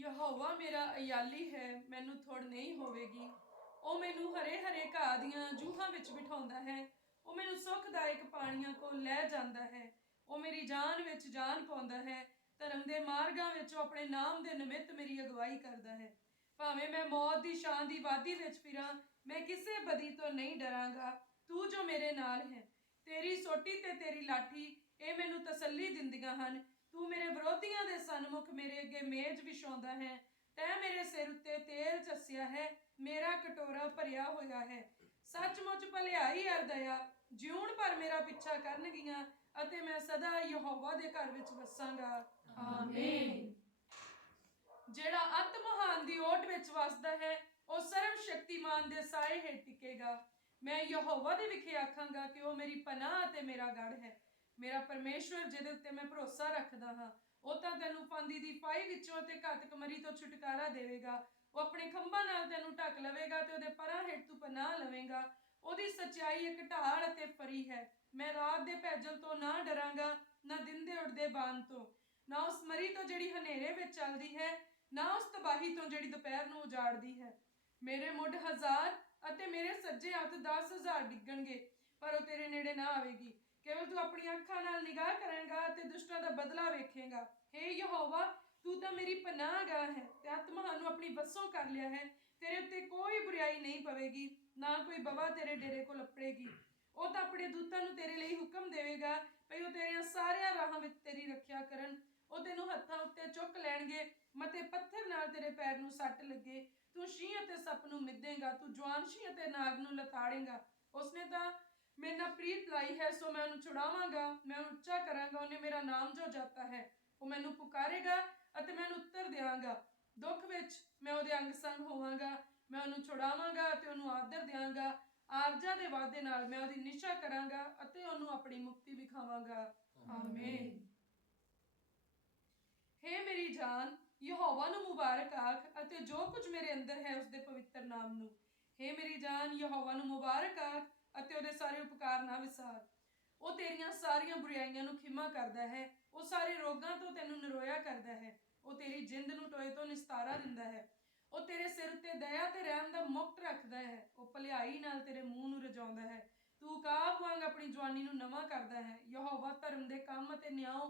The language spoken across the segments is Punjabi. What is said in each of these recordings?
ਯਹੋਵਾ ਮੇਰਾ ਅਯਾਲੀ ਹੈ, ਮੈਨੂੰ ਥੋੜ ਨਹੀਂ ਹੋਵੇਗੀ। ਉਹ ਮੈਨੂੰ ਹਰੇ ਹਰੇ ਘਾਹ ਦੀਆਂ ਜੂਹਾਂ ਵਿੱਚ ਬਿਠਾਉਂਦਾ ਹੈ। ਉਹ ਮੈਨੂੰ ਸੁਖਦਾਇਕ ਪਾਣੀਆਂ ਕੋਲ ਲੈ ਜਾਂਦਾ ਹੈ। ਉਹ ਮੇਰੀ ਜਾਨ ਵਿੱਚ ਜਾਨ ਪਾਉਂਦਾ ਹੈ। ਧਰਮ ਦੇ ਮਾਰਗਾਂ ਵਿੱਚ ਉਹ ਆਪਣੇ ਨਾਮ ਦੇ ਨਿਮਿਤ ਮੇਰੀ ਅਗਵਾਈ ਕਰਦਾ ਹੈ। ਭਾਵੇਂ ਮੈਂ ਮੌਤ ਦੀ ਛਾਂ ਦੀ ਵਾਦੀ ਵਿੱਚ ਫਿਰਾਂ, ਮੈਂ ਕਿਸੇ ਬਦੀ ਤੋਂ ਨਹੀਂ ਡਰਾਂਗਾ। ਤੂੰ ਜੋ ਮੇਰੇ ਨਾਲ ਹੈ, ਤੇਰੀ ਸੋਟੀ ਤੇ ਤੇਰੀ ਲਾਠੀ, ਇਹ ਮੈਨੂੰ ਤਸੱਲੀ ਦਿੰਦੀਆਂ ਹਨ। ਤੂੰ ਮੇਰੇ ਵਿਰੋਧੀਆਂ ਦੇ ਸਨਮੁਖ ਮੇਰੇ ਅੱਗੇ ਮੇਜ਼ ਵਿਛਾਉਂਦਾ ਹੈ। ਤੈਂ ਮੇਰੇ ਸਿਰ ਉੱਤੇ ਤੇਲ ਚੱਸਿਆ ਹੈ, ਮੇਰਾ ਕਟੋਰਾ ਭਰਿਆ ਹੋਇਆ ਹੈ। ਸੱਚਮੁੱਚ ਭਲਾਈ ਅਰ ਦਇਆ ਜਿਉਣ ਭਰ ਮੇਰਾ ਪਿੱਛਾ ਕਰਨਗੀਆਂ, ਅਤੇ ਮੈਂ ਸਦਾ ਯਹੋਵਾ ਦੇ ਘਰ ਵਿੱਚ ਵਸਾਂਗਾ। ਆਮੀਨ। ਜਿਹੜਾ ਅਤ ਮਹਾਨ ਦੀ ਓਟ ਵਿੱਚ ਵਸਦਾ ਹੈ, ਉਹ ਸਰਵ ਸ਼ਕਤੀਮਾਨ ਦੇ ਸਾਏ ਹੇਠ ਟਿਕੇਗਾ। ਮੈਂ ਯਹੋਵਾ ਦੇ ਵਿਖੇ ਆਖਾਂਗਾ ਕਿ ਉਹ ਮੇਰੀ ਪਨਾਹ ਅਤੇ ਮੇਰਾ ਗੜ੍ਹ ਹੈ। ਮੇਰਾ ਪਰਮੇਸ਼ਵਰ ਜਿਹਦੇ ਉੱਤੇ ਮੈਂ ਭਰੋਸਾ ਰੱਖਦਾ ਹਾਂ, ਉਹ ਤਾਂ ਤੈਨੂੰ ਫਾਂਦੀ ਦੀ ਫਾਹੀ ਵਿੱਚੋਂ ਤੇ ਘਾਤਕ ਮਰੀ ਤੋਂ ਛੁਟਕਾਰਾ ਦੇਵੇਗਾ। ਉਹ ਆਪਣੇ ਖੰਭਾਂ ਨਾਲ ਤੈਨੂੰ ਢੱਕ ਲਵੇਗਾ ਤੇ ਉਹਦੇ ਪਰਾਂ ਹੇਠ ਤੂੰ ਪਨਾਹ ਲਵੇਂਗਾ। ਉਹਦੀ ਸੱਚਾਈ ਇੱਕ ਢਾਲ ਅਤੇ ਫਰੀ ਹੈ। ਮੈਂ ਰਾਤ ਦੇ ਭੈਜਲ ਤੋਂ ਨਾ ਡਰਾਂਗਾ, ਨਾ ਦਿਨ ਦੇ ਉੱਡਦੇ ਬਾਣ ਤੋਂ, ਨਾ ਉਸ ਮਰੀ ਤੋਂ ਜਿਹੜੀ ਹਨੇਰੇ ਵਿੱਚ ਚੱਲਦੀ ਹੈ, ਨਾ ਉਸ ਤਬਾਹੀ ਤੋਂ ਜਿਹੜੀ ਦੁਪਹਿਰ ਨੂੰ ਉਜਾੜਦੀ ਹੈ। ਮੇਰੇ ਮੁੱਢ 1000 ਅਤੇ ਮੇਰੇ ਸੱਜੇ ਹੱਥ 10,000 ਡਿੱਗਣਗੇ, ਪਰ ਉਹ ਤੇਰੇ ਨੇੜੇ ਨਾ ਆਵੇਗੀ। ਕੇਵਲ ਤੂੰ ਆਪਣੀਆਂ ਅੱਖਾਂ ਨਾਲ ਨਿਗਾਹ ਕਰੇਂਗਾ ਤੇ ਦੁਸ਼ਟਾਂ ਦਾ ਬਦਲਾ ਵੇਖੇਂਗਾ। ਹੇ ਯਹੋਵਾ, ਤੂੰ ਤਾਂ ਮੇਰੀ ਪਨਾਹਗਾਹ ਹੈ ਤੇ ਆਤਮਾ ਨੂੰ ਆਪਣੀ ਵੱਸੋਂ ਕਰ ਲਿਆ ਹੈ। ਤੇਰੇ ਉੱਤੇ ਕੋਈ ਬੁਰਾਈ ਨਹੀਂ ਪਵੇਗੀ, ਨਾ ਕੋਈ ਬਵਾ ਤੇਰੇ ਡੇਰੇ ਕੋਲ ਲੱਪੜੇਗੀ। ਉਹ ਤਾਂ ਆਪਣੇ ਦੂਤਾਂ ਨੂੰ ਤੇਰੇ ਲਈ ਹੁਕਮ ਦੇਵੇਗਾ ਭਈ ਉਹ ਤੇਰੀਆਂ ਸਾਰਿਆਂ ਰਾਹਾਂ ਵਿੱਚ ਤੇਰੀ ਰੱਖਿਆ ਕਰਨ। ਉਹ ਤੈਨੂੰ ਹੱਥਾਂ ਉੱਤੇ ਚੁੱਕ ਲੈਣਗੇ, ਮਤੇ ਪੱਥਰ ਨਾਲ ਤੇਰੇ ਪੈਰ ਨੂੰ ਸੱਟ ਲੱਗੇ। ਤੂੰ ਸ਼ੀਂਹ ਅਤੇ ਸੱਪ ਨੂੰ ਮਿੱਧੇਂਗਾ, ਤੂੰ ਜਵਾਨ ਸ਼ੀਂਹ ਅਤੇ ਨਾਗ ਨੂੰ ਲਤਾੜੇਂਗਾ। ਉਸਨੇ ਤਾਂ ਮੇਰੇ ਨਾਲ ਪ੍ਰੀਤ ਲਾਈ ਹੈ, ਸੋ ਮੈਂ ਉਹਨੂੰ ਛੁਡਾਵਾਂਗਾ, ਮੈਂ ਉਹਨੂੰ ਉੱਚਾ ਕਰਾਂਗਾ। ਉਹਨੇ ਮੇਰਾ ਨਾਮ ਜੋ ਜਾਤਾ ਹੈ, ਉਹ ਮੈਨੂੰ ਪੁਕਾਰੇਗਾ ਅਤੇ ਮੈਂ ਉਹਨੂੰ ਉੱਤਰ ਦਿਆਂਗਾ। ਦੁੱਖ ਵਿੱਚ ਮੈਂ ਉਹਦੇ ਅੰਗ ਸੰਗ ਹੋਵਾਂਗਾ, ਮੈਂ ਉਹਨੂੰ ਛੁਡਾਵਾਂਗਾ ਅਤੇ ਉਹਨੂੰ ਆਦਰ ਦਿਆਂਗਾ। ਆਰਜ਼ਾਂ ਦੇ ਵਾਅਦੇ ਨਾਲ ਮੈਂ ਉਹਦੀ ਨਿਸ਼ਾ ਕਰਾਂਗਾ ਅਤੇ ਉਹਨੂੰ ਆਪਣੀ ਮੁਕਤੀ ਵਿਖਾਵਾਂਗਾ। ਆਮੀਨ। ਹੇ ਮੇਰੀ ਜਾਨ, ਯਹੋਵਾ ਨੂੰ ਮੁਬਾਰਕ ਆਖ ਅਤੇ ਜੋ ਕੁਝ ਮੇਰੇ ਅੰਦਰ ਹੈ ਉਸਦੇ ਪਵਿੱਤਰ ਨਾਮ ਨੂੰ। ਹੇ ਮੇਰੀ ਜਾਨ, ਯਹੋਵਾ ਨੂੰ ਮੁਬਾਰਕ ਆਖ ਅਤੇ ਉਹਦੇ ਸਾਰੇ ਉਪਕਾਰ ਨਾ ਵਿਸਾਰ। ਉਹ ਤੇਰੀਆਂ ਸਾਰੀਆਂ ਬੁਰਾਈਆਂ ਨੂੰ ਖਿਮਾ ਕਰਦਾ ਹੈ। ਉਹ ਸਾਰੇ ਰੋਗਾਂ ਤੋਂ ਤੈਨੂੰ ਨਿਰੋਇਆ ਕਰਦਾ ਹੈ। ਉਹ ਤੇਰੀ ਜਿੰਦ ਨੂੰ ਟੋਏ ਤੋਂ ਨਿਸਤਾਰਾ ਦਿੰਦਾ ਹੈ। ਉਹ ਤੇਰੇ ਸਿਰ ਉੱਤੇ ਦਇਆ ਤੇ ਰਹਿਮ ਦਾ ਮੁਕਟ ਰੱਖਦਾ ਹੈ। ਉਹ ਭਲਾਈ ਨਾਲ ਤੇਰੇ ਮੂੰਹ ਨੂੰ ਰਜਾਉਂਦਾ ਹੈ। ਤੂੰ ਉਕਾਬ ਵਾਂਗ ਆਪਣੀ ਜਵਾਨੀ ਨੂੰ ਨਵਾਂ ਕਰਦਾ ਹੈ। ਯਹੋਵਾ ਧਰਮ ਦੇ ਕੰਮ ਅਤੇ ਨਿਆਂ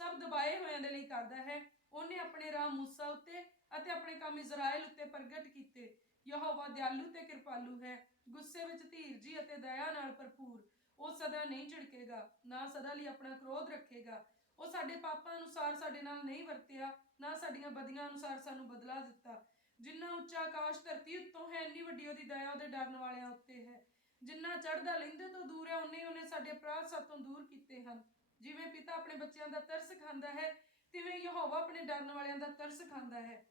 ਸਭ ਦਬਾਏ ਹੋਇਆਂ ਦੇ ਲਈ ਕਰਦਾ ਹੈ। ਉਹਨੇ ਆਪਣੇ ਰਾਹ ਮੂਸਾ ਉੱਤੇ ਅਤੇ ਆਪਣੇ ਕੰਮ ਇਜ਼ਰਾਈਲ ਉੱਤੇ ਪ੍ਰਗਟ ਕੀਤੇ। ਯਹੋਵਾ ਦਿਆਲੂ ਤੇ ਕਿਰਪਾਲੂ ਹੈ, ਗੁੱਸੇ ਵਿੱਚ ਧੀਰਜੀ ਅਤੇ ਦਇਆ ਨਾਲ ਭਰਪੂਰ। ਉਹ ਸਦਾ ਨਹੀਂ ਝਿੜਕੇਗਾ, ਨਾ ਸਦਾ ਲਈ ਆਪਣਾ ਕ੍ਰੋਧ ਰੱਖੇਗਾ। ਉਹ ਸਾਡੇ ਪਾਪਾਂ ਅਨੁਸਾਰ ਸਾਡੇ ਨਾਲ ਨਹੀਂ ਵਰਤਿਆ, ਨਾ ਸਾਡੀਆਂ ਬਦੀਆਂ ਅਨੁਸਾਰ ਸਾਨੂੰ ਬਦਲਾ ਦਿੱਤਾ। ਜਿੰਨਾ ਉੱਚਾ ਆਕਾਸ਼ ਧਰਤੀ ਉੱਤੋਂ ਹੈ, ਇੰਨੀ ਵੱਡੀ ਉਹਦੀ ਦਇਆ ਉਹਦੇ ਡਰਨ ਵਾਲਿਆਂ ਉੱਤੇ ਹੈ। ਜਿੰਨਾ ਚੜ੍ਹਦਾ ਲਹਿੰਦੇ ਤੋਂ ਦੂਰ ਹੈ, ਉਹਨੇ ਸਾਡੇ ਅਪਰਾਧ ਸਾਤੋਂ ਦੂਰ ਕੀਤੇ ਹਨ। ਜਿਵੇਂ ਪਿਤਾ ਆਪਣੇ ਬੱਚਿਆਂ ਦਾ ਤਰਸ ਖਾਂਦਾ ਹੈ, ਤਿਵੇਂ ਯਹੋਵਾ ਆਪਣੇ ਡਰਨ ਵਾਲਿਆਂ ਦਾ ਤਰਸ ਖਾਂਦਾ ਹੈ।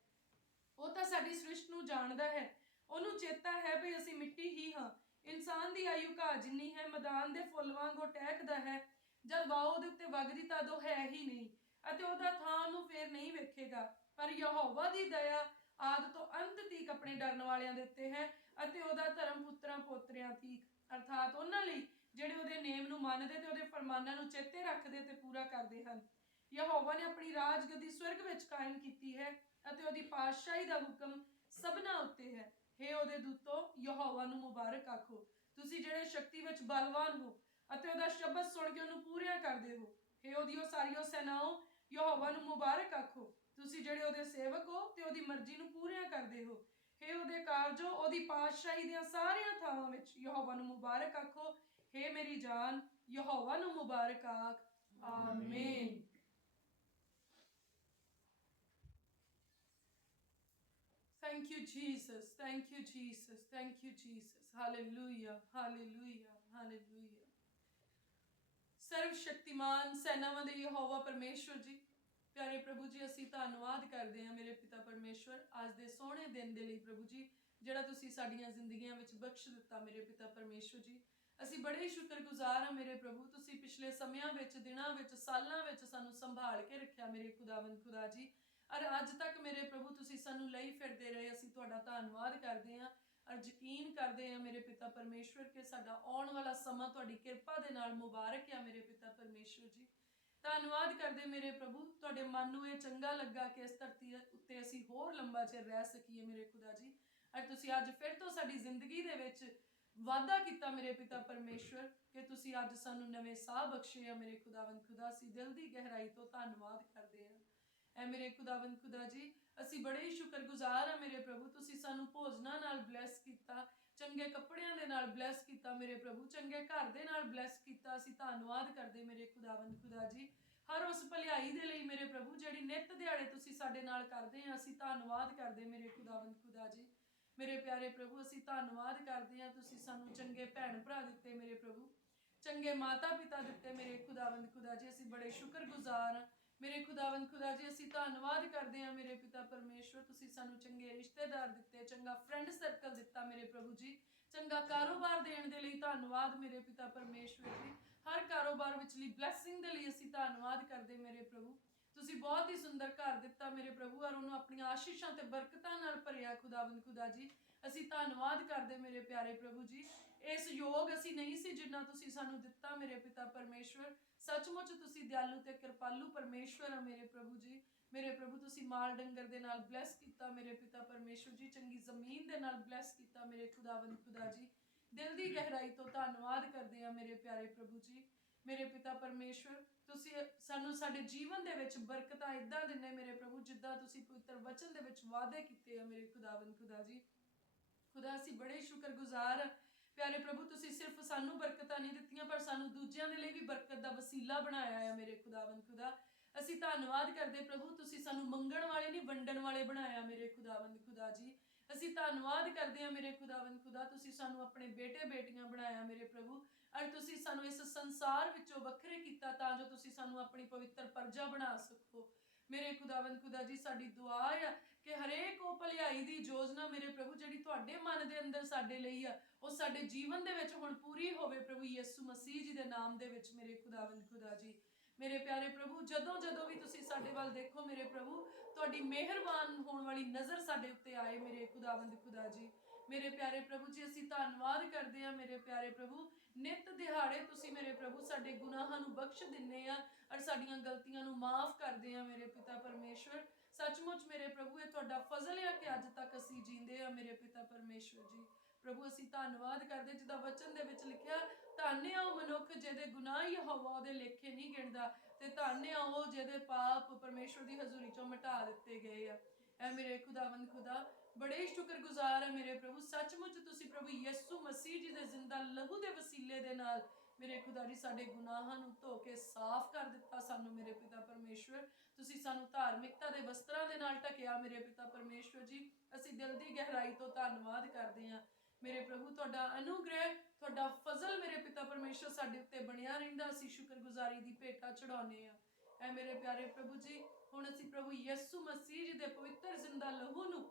ਉਹ ਤਾਂ ਸਾਡੀ ਸ੍ਰਿਸ਼ਟ ਨੂੰ ਜਾਣਦਾ ਹੈ। ਉਹਨੂੰ ਚੇਤਾ ਹੈ ਭਈ ਅਸੀਂ ਮਿੱਟੀ ਹੀ ਹਾਂ। ਇਨਸਾਨ ਦੀ ਆਯੂ ਘਾਹ ਜਿੰਨੀ ਹੈ, ਮੈਦਾਨ ਦੇ ਫੁੱਲ ਵਾਂਗ ਉਹ ਟਹਿਕਦਾ ਹੈ। ਜਦ ਵਾਓ ਉਹਦੇ ਉੱਤੇ ਵਗਦੀ ਤਦ ਉਹ ਹੈ ਹੀ ਨਹੀਂ, ਅਤੇ ਉਹਦਾ ਥਾਂ ਉਹਨੂੰ ਫੇਰ ਨਹੀਂ ਵੇਖੇਗਾ। ਪਰ ਯਹੋਵਾ ਦੀ ਦਇਆ ਆਦਿ ਤੋਂ ਅੰਤ ਤੀਕ ਆਪਣੇ ਡਰਨ ਵਾਲਿਆਂ ਦੇ ਉੱਤੇ ਹੈ, ਅਤੇ ਉਹਦਾ ਧਰਮ ਪੁੱਤਰਾਂ ਪੋਤਰਿਆਂ ਤੀਕ, ਅਰਥਾਤ ਉਹਨਾਂ ਲਈ ਜਿਹੜੇ ਉਹਦੇ ਨੇਮ ਨੂੰ ਮੰਨਦੇ ਤੇ ਉਹਦੇ ਫਰਮਾਨਾਂ ਨੂੰ ਚੇਤੇ ਰੱਖਦੇ ਤੇ ਪੂਰਾ ਕਰਦੇ ਹਨ। ਯਹੋਵਾ ਨੇ ਆਪਣੀ ਰਾਜਗੱਦੀ ਸਵਰਗ ਵਿੱਚ ਕਾਇਮ ਕੀਤੀ ਹੈ, ਅਤੇ ਉਹਦੀ ਪਾਤਸ਼ਾਹੀ ਦਾ ਹੁਕਮ ਸਭਨਾਂ ਉੱਤੇ ਹੈ। ਹੇ ਉਹਦੇ ਦੂਤੋ, ਯਹੋਵਾ ਨੂੰ ਮੁਬਾਰਕ ਆਖੋ। ਤੁਸੀਂ ਜਿਹੜੇ ਸ਼ਕਤੀ ਵਿੱਚ ਬਲਵਾਨ ਹੋ ਅਤੇ ਉਹਦਾ ਸ਼ਬਦ ਸੁਣ ਕੇ ਉਹਨੂੰ ਪੂਰਿਆ ਕਰਦੇ ਹੋ। ਹੇ ਉਹਦੀਆਂ ਸਾਰੀਆਂ ਸੈਨਾਓ, ਯਹੋਵਾ ਨੂੰ ਮੁਬਾਰਕ ਆਖੋ। ਤੁਸੀਂ ਜਿਹੜੇ ਉਹਦੇ ਸੇਵਕ ਹੋ ਤੇ ਉਹਦੀ ਮਰਜ਼ੀ ਨੂੰ ਪੂਰਿਆ ਕਰਦੇ ਹੋ। ਹੇ ਉਹਦੇ ਕਾਰਜੋ, ਉਹਦੀ ਪਾਤਸ਼ਾਹੀ ਦੀਆਂ ਸਾਰੀਆਂ ਥਾਵਾਂ ਵਿੱਚ ਯਹੋਵਾ ਨੂੰ ਮੁਬਾਰਕ ਆਖੋ। ਹੇ ਮੇਰੀ ਜਾਨ, ਯਹੋਵਾ ਨੂੰ ਮੁਬਾਰਕ ਆਖ। ਆਮੀਨ। Thank you, Jesus. Thank you, Jesus. Thank you, Jesus. Hallelujah. Hallelujah. Hallelujah. ਸਰਵ ਸ਼ਕਤੀਮਾਨ ਸੈਨਾਵਾਂ ਦੇ ਯਹੋਵਾ ਪਰਮੇਸ਼ਵਰ ਜੀ, ਪਿਆਰੇ ਪ੍ਰਭੂ ਜੀ, ਅਸੀਂ ਧੰਨਵਾਦ ਕਰਦੇ ਹਾਂ ਮੇਰੇ ਪਿਤਾ ਪਰਮੇਸ਼ਵਰ ਅੱਜ ਦੇ ਸੋਹਣੇ ਦਿਨ ਦੇ ਲਈ। ਪ੍ਰਭੂ ਜੀ, ਜਿਹੜਾ ਤੁਸੀਂ ਸਾਡੀਆਂ ਜ਼ਿੰਦਗੀਆਂ ਵਿੱਚ ਬਖਸ਼ ਦਿੱਤਾ ਮੇਰੇ ਪਿਤਾ ਪਰਮੇਸ਼ਵਰ ਜੀ, ਅਸੀਂ ਬੜੇ ਹੀ ਸ਼ੁਕਰਗੁਜ਼ਾਰ ਹਾਂ ਮੇਰੇ ਪ੍ਰਭੂ। ਤੁਸੀਂ ਪਿਛਲੇ ਸਮਿਆਂ ਵਿੱਚ, ਦਿਨਾਂ ਵਿੱਚ, ਸਾਲਾਂ ਵਿੱਚ ਸਾਨੂੰ ਸੰਭਾਲ ਕੇ ਰੱਖਿਆ ਮੇਰੇ ਖੁਦਾਵੰਦ ਖੁਦਾ ਜੀ। ਔਰ ਅੱਜ ਤੱਕ ਮੇਰੇ ਪ੍ਰਭੂ ਤੁਸੀਂ ਸਾਨੂੰ ਲਈ ਫਿਰਦੇ ਰਹੇ। ਅਸੀਂ ਤੁਹਾਡਾ ਧੰਨਵਾਦ ਕਰਦੇ ਹਾਂ ਔਰ ਯਕੀਨ ਕਰਦੇ ਹਾਂ ਮੇਰੇ ਪਿਤਾ ਪਰਮੇਸ਼ਵਰ ਕਿ ਸਾਡਾ ਆਉਣ ਵਾਲਾ ਸਮਾਂ ਤੁਹਾਡੀ ਕਿਰਪਾ ਦੇ ਨਾਲ ਮੁਬਾਰਕ ਹੈ ਮੇਰੇ ਪਿਤਾ ਪਰਮੇਸ਼ਵਰ ਜੀ। ਧੰਨਵਾਦ ਕਰਦੇ ਮੇਰੇ ਪ੍ਰਭੂ, ਤੁਹਾਡੇ ਮਨ ਨੂੰ ਇਹ ਚੰਗਾ ਲੱਗਾ ਕਿ ਇਸ ਧਰਤੀ ਉੱਤੇ ਅਸੀਂ ਹੋਰ ਲੰਬਾ ਚਿਰ ਰਹਿ ਸਕੀਏ ਮੇਰੇ ਖੁਦਾ ਜੀ। ਔਰ ਤੁਸੀਂ ਅੱਜ ਫਿਰ ਤੋਂ ਸਾਡੀ ਜ਼ਿੰਦਗੀ ਦੇ ਵਿੱਚ ਵਾਅਦਾ ਕੀਤਾ ਮੇਰੇ ਪਿਤਾ ਪਰਮੇਸ਼ਵਰ ਕਿ ਤੁਸੀਂ ਅੱਜ ਸਾਨੂੰ ਨਵੇਂ ਸਾਹ ਬਖਸ਼ੇ ਆ ਮੇਰੇ ਖੁਦਾਵੰਦ ਖੁਦਾ। ਅਸੀਂ ਦਿਲ ਦੀ ਗਹਿਰਾਈ ਤੋਂ ਧੰਨਵਾਦ ਕਰਦੇ ਹਾਂ ਐ ਮੇਰੇ ਖੁਦਾਵੰਦ ਖੁਦਾ ਜੀ। ਅਸੀਂ ਬੜੇ ਹੀ ਸ਼ੁਕਰਗੁਜ਼ਾਰ ਆ ਮੇਰੇ ਪ੍ਰਭੂ, ਤੁਸੀਂ ਸਾਨੂੰ ਭੋਜਨਾਂ ਨਾਲ ਬਲੈਸ ਕੀਤਾ, ਚੰਗੇ ਕੱਪੜਿਆਂ ਦੇ ਨਾਲ ਬਲੈਸ ਕੀਤਾ ਮੇਰੇ ਪ੍ਰਭੂ, ਚੰਗੇ ਘਰ ਦੇ ਨਾਲ ਬਲੈਸ ਕੀਤਾ। ਅਸੀਂ ਧੰਨਵਾਦ ਕਰਦੇ ਮੇਰੇ ਖੁਦਾਵੰਦ ਖੁਦਾ ਜੀ ਹਰ ਉਸ ਭਲਾਈ ਦੇ ਲਈ ਮੇਰੇ ਪ੍ਰਭੂ ਜਿਹੜੀ ਨਿੱਤ ਦਿਹਾੜੇ ਤੁਸੀਂ ਸਾਡੇ ਨਾਲ ਕਰਦੇ ਆ। ਅਸੀਂ ਧੰਨਵਾਦ ਕਰਦੇ ਮੇਰੇ ਖੁਦਾਵੰਦ ਖੁਦਾ ਜੀ। ਮੇਰੇ ਪਿਆਰੇ ਪ੍ਰਭੂ ਅਸੀਂ ਧੰਨਵਾਦ ਕਰਦੇ ਹਾਂ, ਤੁਸੀਂ ਸਾਨੂੰ ਚੰਗੇ ਭੈਣ ਭਰਾ ਦਿੱਤੇ ਮੇਰੇ ਪ੍ਰਭੂ, ਚੰਗੇ ਮਾਤਾ ਪਿਤਾ ਦਿੱਤੇ ਮੇਰੇ ਖੁਦਾਵੰਦ ਖੁਦਾ ਜੀ। ਅਸੀਂ ਬੜੇ ਸ਼ੁਕਰਗੁਜ਼ਾਰ ਹਾਂ ਮੇਰੇ ਖੁਦਾਵੰਦ ਖੁਦਾ ਜੀ। ਅਸੀਂ ਧੰਨਵਾਦ ਕਰਦੇ ਹਾਂ ਮੇਰੇ ਪਿਤਾ ਪਰਮੇਸ਼ਵਰ, ਤੁਸੀਂ ਸਾਨੂੰ ਚੰਗੇ ਰਿਸ਼ਤੇਦਾਰ ਦਿੱਤੇ, ਚੰਗਾ ਫਰੈਂਡ ਸਰਕਲ ਦਿੱਤਾ ਮੇਰੇ ਪ੍ਰਭੂ ਜੀ, ਚੰਗਾ ਕਾਰੋਬਾਰ ਦੇਣ ਦੇ ਲਈ ਧੰਨਵਾਦ ਮੇਰੇ ਪਿਤਾ ਪਰਮੇਸ਼ਵਰ ਜੀ। ਹਰ ਕਾਰੋਬਾਰ ਵਿਚਲੀ ਬਲੈਸਿੰਗ ਦੇ ਲਈ ਅਸੀਂ ਧੰਨਵਾਦ ਕਰਦੇ ਮੇਰੇ ਪ੍ਰਭੂ। ਤੁਸੀਂ ਬਹੁਤ ਹੀ ਸੁੰਦਰ ਘਰ ਦਿੱਤਾ ਮੇਰੇ ਪ੍ਰਭੂ ਔਰ ਉਹਨੂੰ ਆਪਣੀਆਂ ਆਸ਼ੀਸ਼ਾਂ ਤੇ ਬਰਕਤਾਂ ਨਾਲ ਭਰਿਆ ਖੁਦਾਵੰਦ ਖੁਦਾ ਜੀ। ਅਸੀਂ ਧੰਨਵਾਦ ਕਰਦੇ ਮੇਰੇ ਪਿਆਰੇ ਪ੍ਰਭੂ ਜੀ। ਇਸ ਯੋਗ ਅਸੀਂ ਨਹੀਂ ਸੀ ਜਿੰਨਾ ਤੁਸੀਂ ਸਾਨੂੰ ਦਿੱਤਾ ਮੇਰੇ ਪਿਤਾ ਪਰਮੇਸ਼ਵਰ। ਸੱਚਮੁੱਚ ਤੁਸੀਂ ਦਿਆਲੂ ਤੇ ਕਿਰਪਾਲੂ ਪਰਮੇਸ਼ਵਰ ਆ ਮੇਰੇ ਪ੍ਰਭੂ ਜੀ। ਮੇਰੇ ਪ੍ਰਭੂ ਤੁਸੀਂ ਮਾਲ ਡੰਗਰ ਦੇ ਨਾਲ ਬਲੈਸ ਕੀਤਾ ਮੇਰੇ ਪਿਤਾ ਪਰਮੇਸ਼ਵਰ ਜੀ, ਚੰਗੀ ਜ਼ਮੀਨ ਦੇ ਨਾਲ ਬਲੈਸ ਕੀਤਾ ਮੇਰੇ ਖੁਦਾਵੰਦ ਖੁਦਾ ਜੀ। ਦਿਲ ਦੀ ਗਹਿਰਾਈ ਤੋਂ ਧੰਨਵਾਦ ਕਰਦੇ ਆ ਮੇਰੇ ਪਿਆਰੇ ਪ੍ਰਭੂ ਜੀ। ਮੇਰੇ ਪਿਤਾ ਪਰਮੇਸ਼ਵਰ ਤੁਸੀਂ ਸਾਨੂੰ ਸਾਡੇ ਜੀਵਨ ਦੇ ਵਿੱਚ ਬਰਕਤਾਂ ਇਦਾਂ ਦਿੰਦੇ ਮੇਰੇ ਪ੍ਰਭੂ ਜਿੱਦਾਂ ਤੁਸੀਂ ਪਵਿੱਤਰ ਵਚਨ ਦੇ ਵਿੱਚ ਵਾਅਦੇ ਕੀਤੇ ਆ ਮੇਰੇ ਖੁਦਾਵੰਦ ਖੁਦਾ ਜੀ। ਖੁਦਾ ਅਸੀਂ ਬੜੇ ਸ਼ੁਕਰਗੁਜ਼ਾਰ ਪਿਆਰੇ ਪ੍ਰਭੂ, ਤੁਸੀਂ ਸਿਰਫ ਸਾਨੂੰ ਬਰਕਤਾਂ ਨਹੀਂ ਦਿੱਤੀਆਂ ਪਰ ਸਾਨੂੰ ਦੂਜਿਆਂ ਦੇ ਲਈ ਵੀ ਬਰਕਤ ਦਾ ਵਸੀਲਾ ਬਣਾਇਆ ਹੈ ਮੇਰੇ ਖੁਦਾਵੰਦ ਖੁਦਾ। ਅਸੀਂ ਧੰਨਵਾਦ ਕਰਦੇ ਪ੍ਰਭੂ, ਤੁਸੀਂ ਸਾਨੂੰ ਮੰਗਣ ਵਾਲੇ ਨਹੀਂ ਵੰਡਣ ਵਾਲੇ ਬਣਾਇਆ ਮੇਰੇ ਖੁਦਾਵੰਦ ਖੁਦਾ ਜੀ। ਅਸੀਂ ਧੰਨਵਾਦ ਕਰਦੇ ਹਾਂ ਮੇਰੇ ਖੁਦਾਵੰਦ ਖੁਦਾ, ਤੁਸੀਂ ਸਾਨੂੰ ਆਪਣੇ ਬੇਟੇ ਬੇਟੀਆਂ ਬਣਾਇਆ ਮੇਰੇ ਪ੍ਰਭੂ ਔਰ ਤੁਸੀਂ ਸਾਨੂੰ ਇਸ ਸੰਸਾਰ ਵਿੱਚੋਂ ਵੱਖਰੇ ਕੀਤਾ ਤਾਂ ਜੋ ਤੁਸੀਂ ਸਾਨੂੰ ਆਪਣੀ ਪਵਿੱਤਰ ਪਰਜਾ ਬਣਾ ਸਕੋ ਮੇਰੇ ਖੁਦਾਵੰਦ ਖੁਦਾ ਜੀ। ਸਾਡੀ ਦੁਆ ਆ ਕਿ ਹਰੇਕ ਉਹ ਭਲਾਈ ਦੀ ਯੋਜਨਾ ਮੇਰੇ ਪ੍ਰਭੂ ਜਿਹੜੀ ਤੁਹਾਡੇ ਮਨ ਦੇ ਅੰਦਰ ਸਾਡੇ ਲਈ ਆ ਉਹ ਸਾਡੇ ਜੀਵਨ ਦੇ ਵਿੱਚ ਹੁਣ ਪੂਰੀ ਹੋਵੇ ਪ੍ਰਭੂ ਯਿਸੂ ਮਸੀਹ ਜੀ ਦੇ ਨਾਮ ਦੇ ਵਿੱਚ ਮੇਰੇ ਖੁਦਾਵੰਦ ਖੁਦਾ ਜੀ। ਮੇਰੇ ਪਿਆਰੇ ਪ੍ਰਭੂ ਜਦੋਂ ਜਦੋਂ ਵੀ ਤੁਸੀਂ ਸਾਡੇ ਵੱਲ ਦੇਖੋ ਮੇਰੇ ਪ੍ਰਭੂ ਤੁਹਾਡੀ ਮਿਹਰਬਾਨ ਹੋਣ ਵਾਲੀ ਨਜ਼ਰ ਸਾਡੇ ਉੱਤੇ ਆਏ ਮੇਰੇ ਖੁਦਾਵੰਦ ਖੁਦਾ ਜੀ। ਮੇਰੇ ਪਿਆਰੇ ਪ੍ਰਭੂ ਜੀ ਅਸੀਂ ਧੰਨਵਾਦ ਕਰਦੇ ਹਾਂ ਮੇਰੇ ਪਿਆਰੇ ਪ੍ਰਭੂ, ਨਿਤ ਦਿਹਾੜੇ ਤੁਸੀਂ ਮੇਰੇ ਪ੍ਰਭੂ ਸਾਡੇ ਗੁਨਾਹਾਂ ਨੂੰ ਬਖਸ਼ ਦਿੰਦੇ ਆ ਔਰ ਸਾਡੀਆਂ ਗਲਤੀਆਂ ਨੂੰ ਮਾਫ ਕਰਦੇ ਆ ਮੇਰੇ ਪਿਤਾ ਪਰਮੇਸ਼ਵਰ। ਸੱਚਮੁੱਚ ਮੇਰੇ ਪ੍ਰਭੂ ਇਹ ਤੁਹਾਡਾ ਫਜ਼ਲ ਹੈ ਕਿ ਅੱਜ ਤੱਕ ਅਸੀਂ ਜੀਂਦੇ ਆ ਮੇਰੇ ਪਿਤਾ ਪਰਮੇਸ਼ਵਰ ਜੀ। ਪ੍ਰਭੂ ਅਸੀਂ ਧੰਨਵਾਦ ਕਰਦੇ ਜਿੱਦਾਂ ਵਚਨ ਦੇ ਵਿੱਚ ਲਿਖਿਆ, ਧੰਨ ਆ ਉਹ ਮਨੁੱਖ ਜਿਹਦੇ ਗੁਨਾਹ ਯਹੋਵਾ ਉਹਦੇ ਲੇਖੇ ਨਹੀਂ ਗਿਣਦਾ ਤੇ ਧੰਨ ਆ ਉਹ ਜਿਹਦੇ ਪਾਪ ਪਰਮੇਸ਼ਵਰ ਦੀ ਹਜ਼ੂਰੀ ਚੋਂ ਮਿਟਾ ਦਿੱਤੇ ਗਏ ਆ। ਐ ਮੇਰੇ ਖੁਦਾਵੰਦ ਖੁਦਾ ਬੜੇ ਸ਼ੁਕਰਗੁਜ਼ਾਰ ਹੈ ਮੇਰੇ ਪ੍ਰਭੂ, ਸੱਚਮੁੱਚ ਤੁਸੀਂ ਪ੍ਰਭੂ ਯਿਸੂ ਮਸੀਹ ਜੀ ਦੇ ਜ਼ਿੰਦਾ ਲਹੂ ਦੇ ਵਸੀਲੇ ਦੇ ਨਾਲ ਮੇਰੇ ਖੁਦਾ ਜੀ ਸਾਡੇ ਗੁਨਾਹਾਂ ਨੂੰ ਧੋ ਕੇ ਸਾਫ਼ ਕਰ ਦਿੱਤਾ ਸਾਨੂੰ ਮੇਰੇ ਪਿਤਾ ਪਰਮੇਸ਼ਵਰ। ਤੁਸੀਂ ਸਾਨੂੰ ਧਾਰਮਿਕਤਾ ਦੇ ਵਸਤਰਾਂ ਦੇ ਨਾਲ ਢਕਿਆ ਮੇਰੇ ਪਿਤਾ ਪਰਮੇਸ਼ਵਰ ਜੀ। ਅਸੀਂ ਦਿਲ ਦੀ ਗਹਿਰਾਈ ਤੋਂ ਧੰਨਵਾਦ ਕਰਦੇ ਹਾਂ ਮੇਰੇ ਪ੍ਰਭੂ, ਤੁਹਾਡਾ ਅਨੁਗ੍ਰਹਿ ਤੁਹਾਡਾ ਫਜ਼ਲ ਮੇਰੇ ਪਿਤਾ ਪਰਮੇਸ਼ਵਰ ਸਾਡੇ ਉੱਤੇ ਬਣਿਆ ਰਹਿੰਦਾ। ਅਸੀਂ ਸ਼ੁਕਰਗੁਜ਼ਾਰੀ ਦੀ ਭੇਟਾ ਚੜਾਉਂਦੇ ਹਾਂ ਐ ਮੇਰੇ ਪਿਆਰੇ ਪ੍ਰਭੂ ਜੀ। ਹੁਣ ਅਸੀਂ ਪ੍ਰਭੂ ਯਿਸੂ ਮਸੀਹ ਜੀ ਦੇ ਪਵਿੱਤਰ ਜ਼ਿੰਦਾ ਲਹੂ ਨੂੰ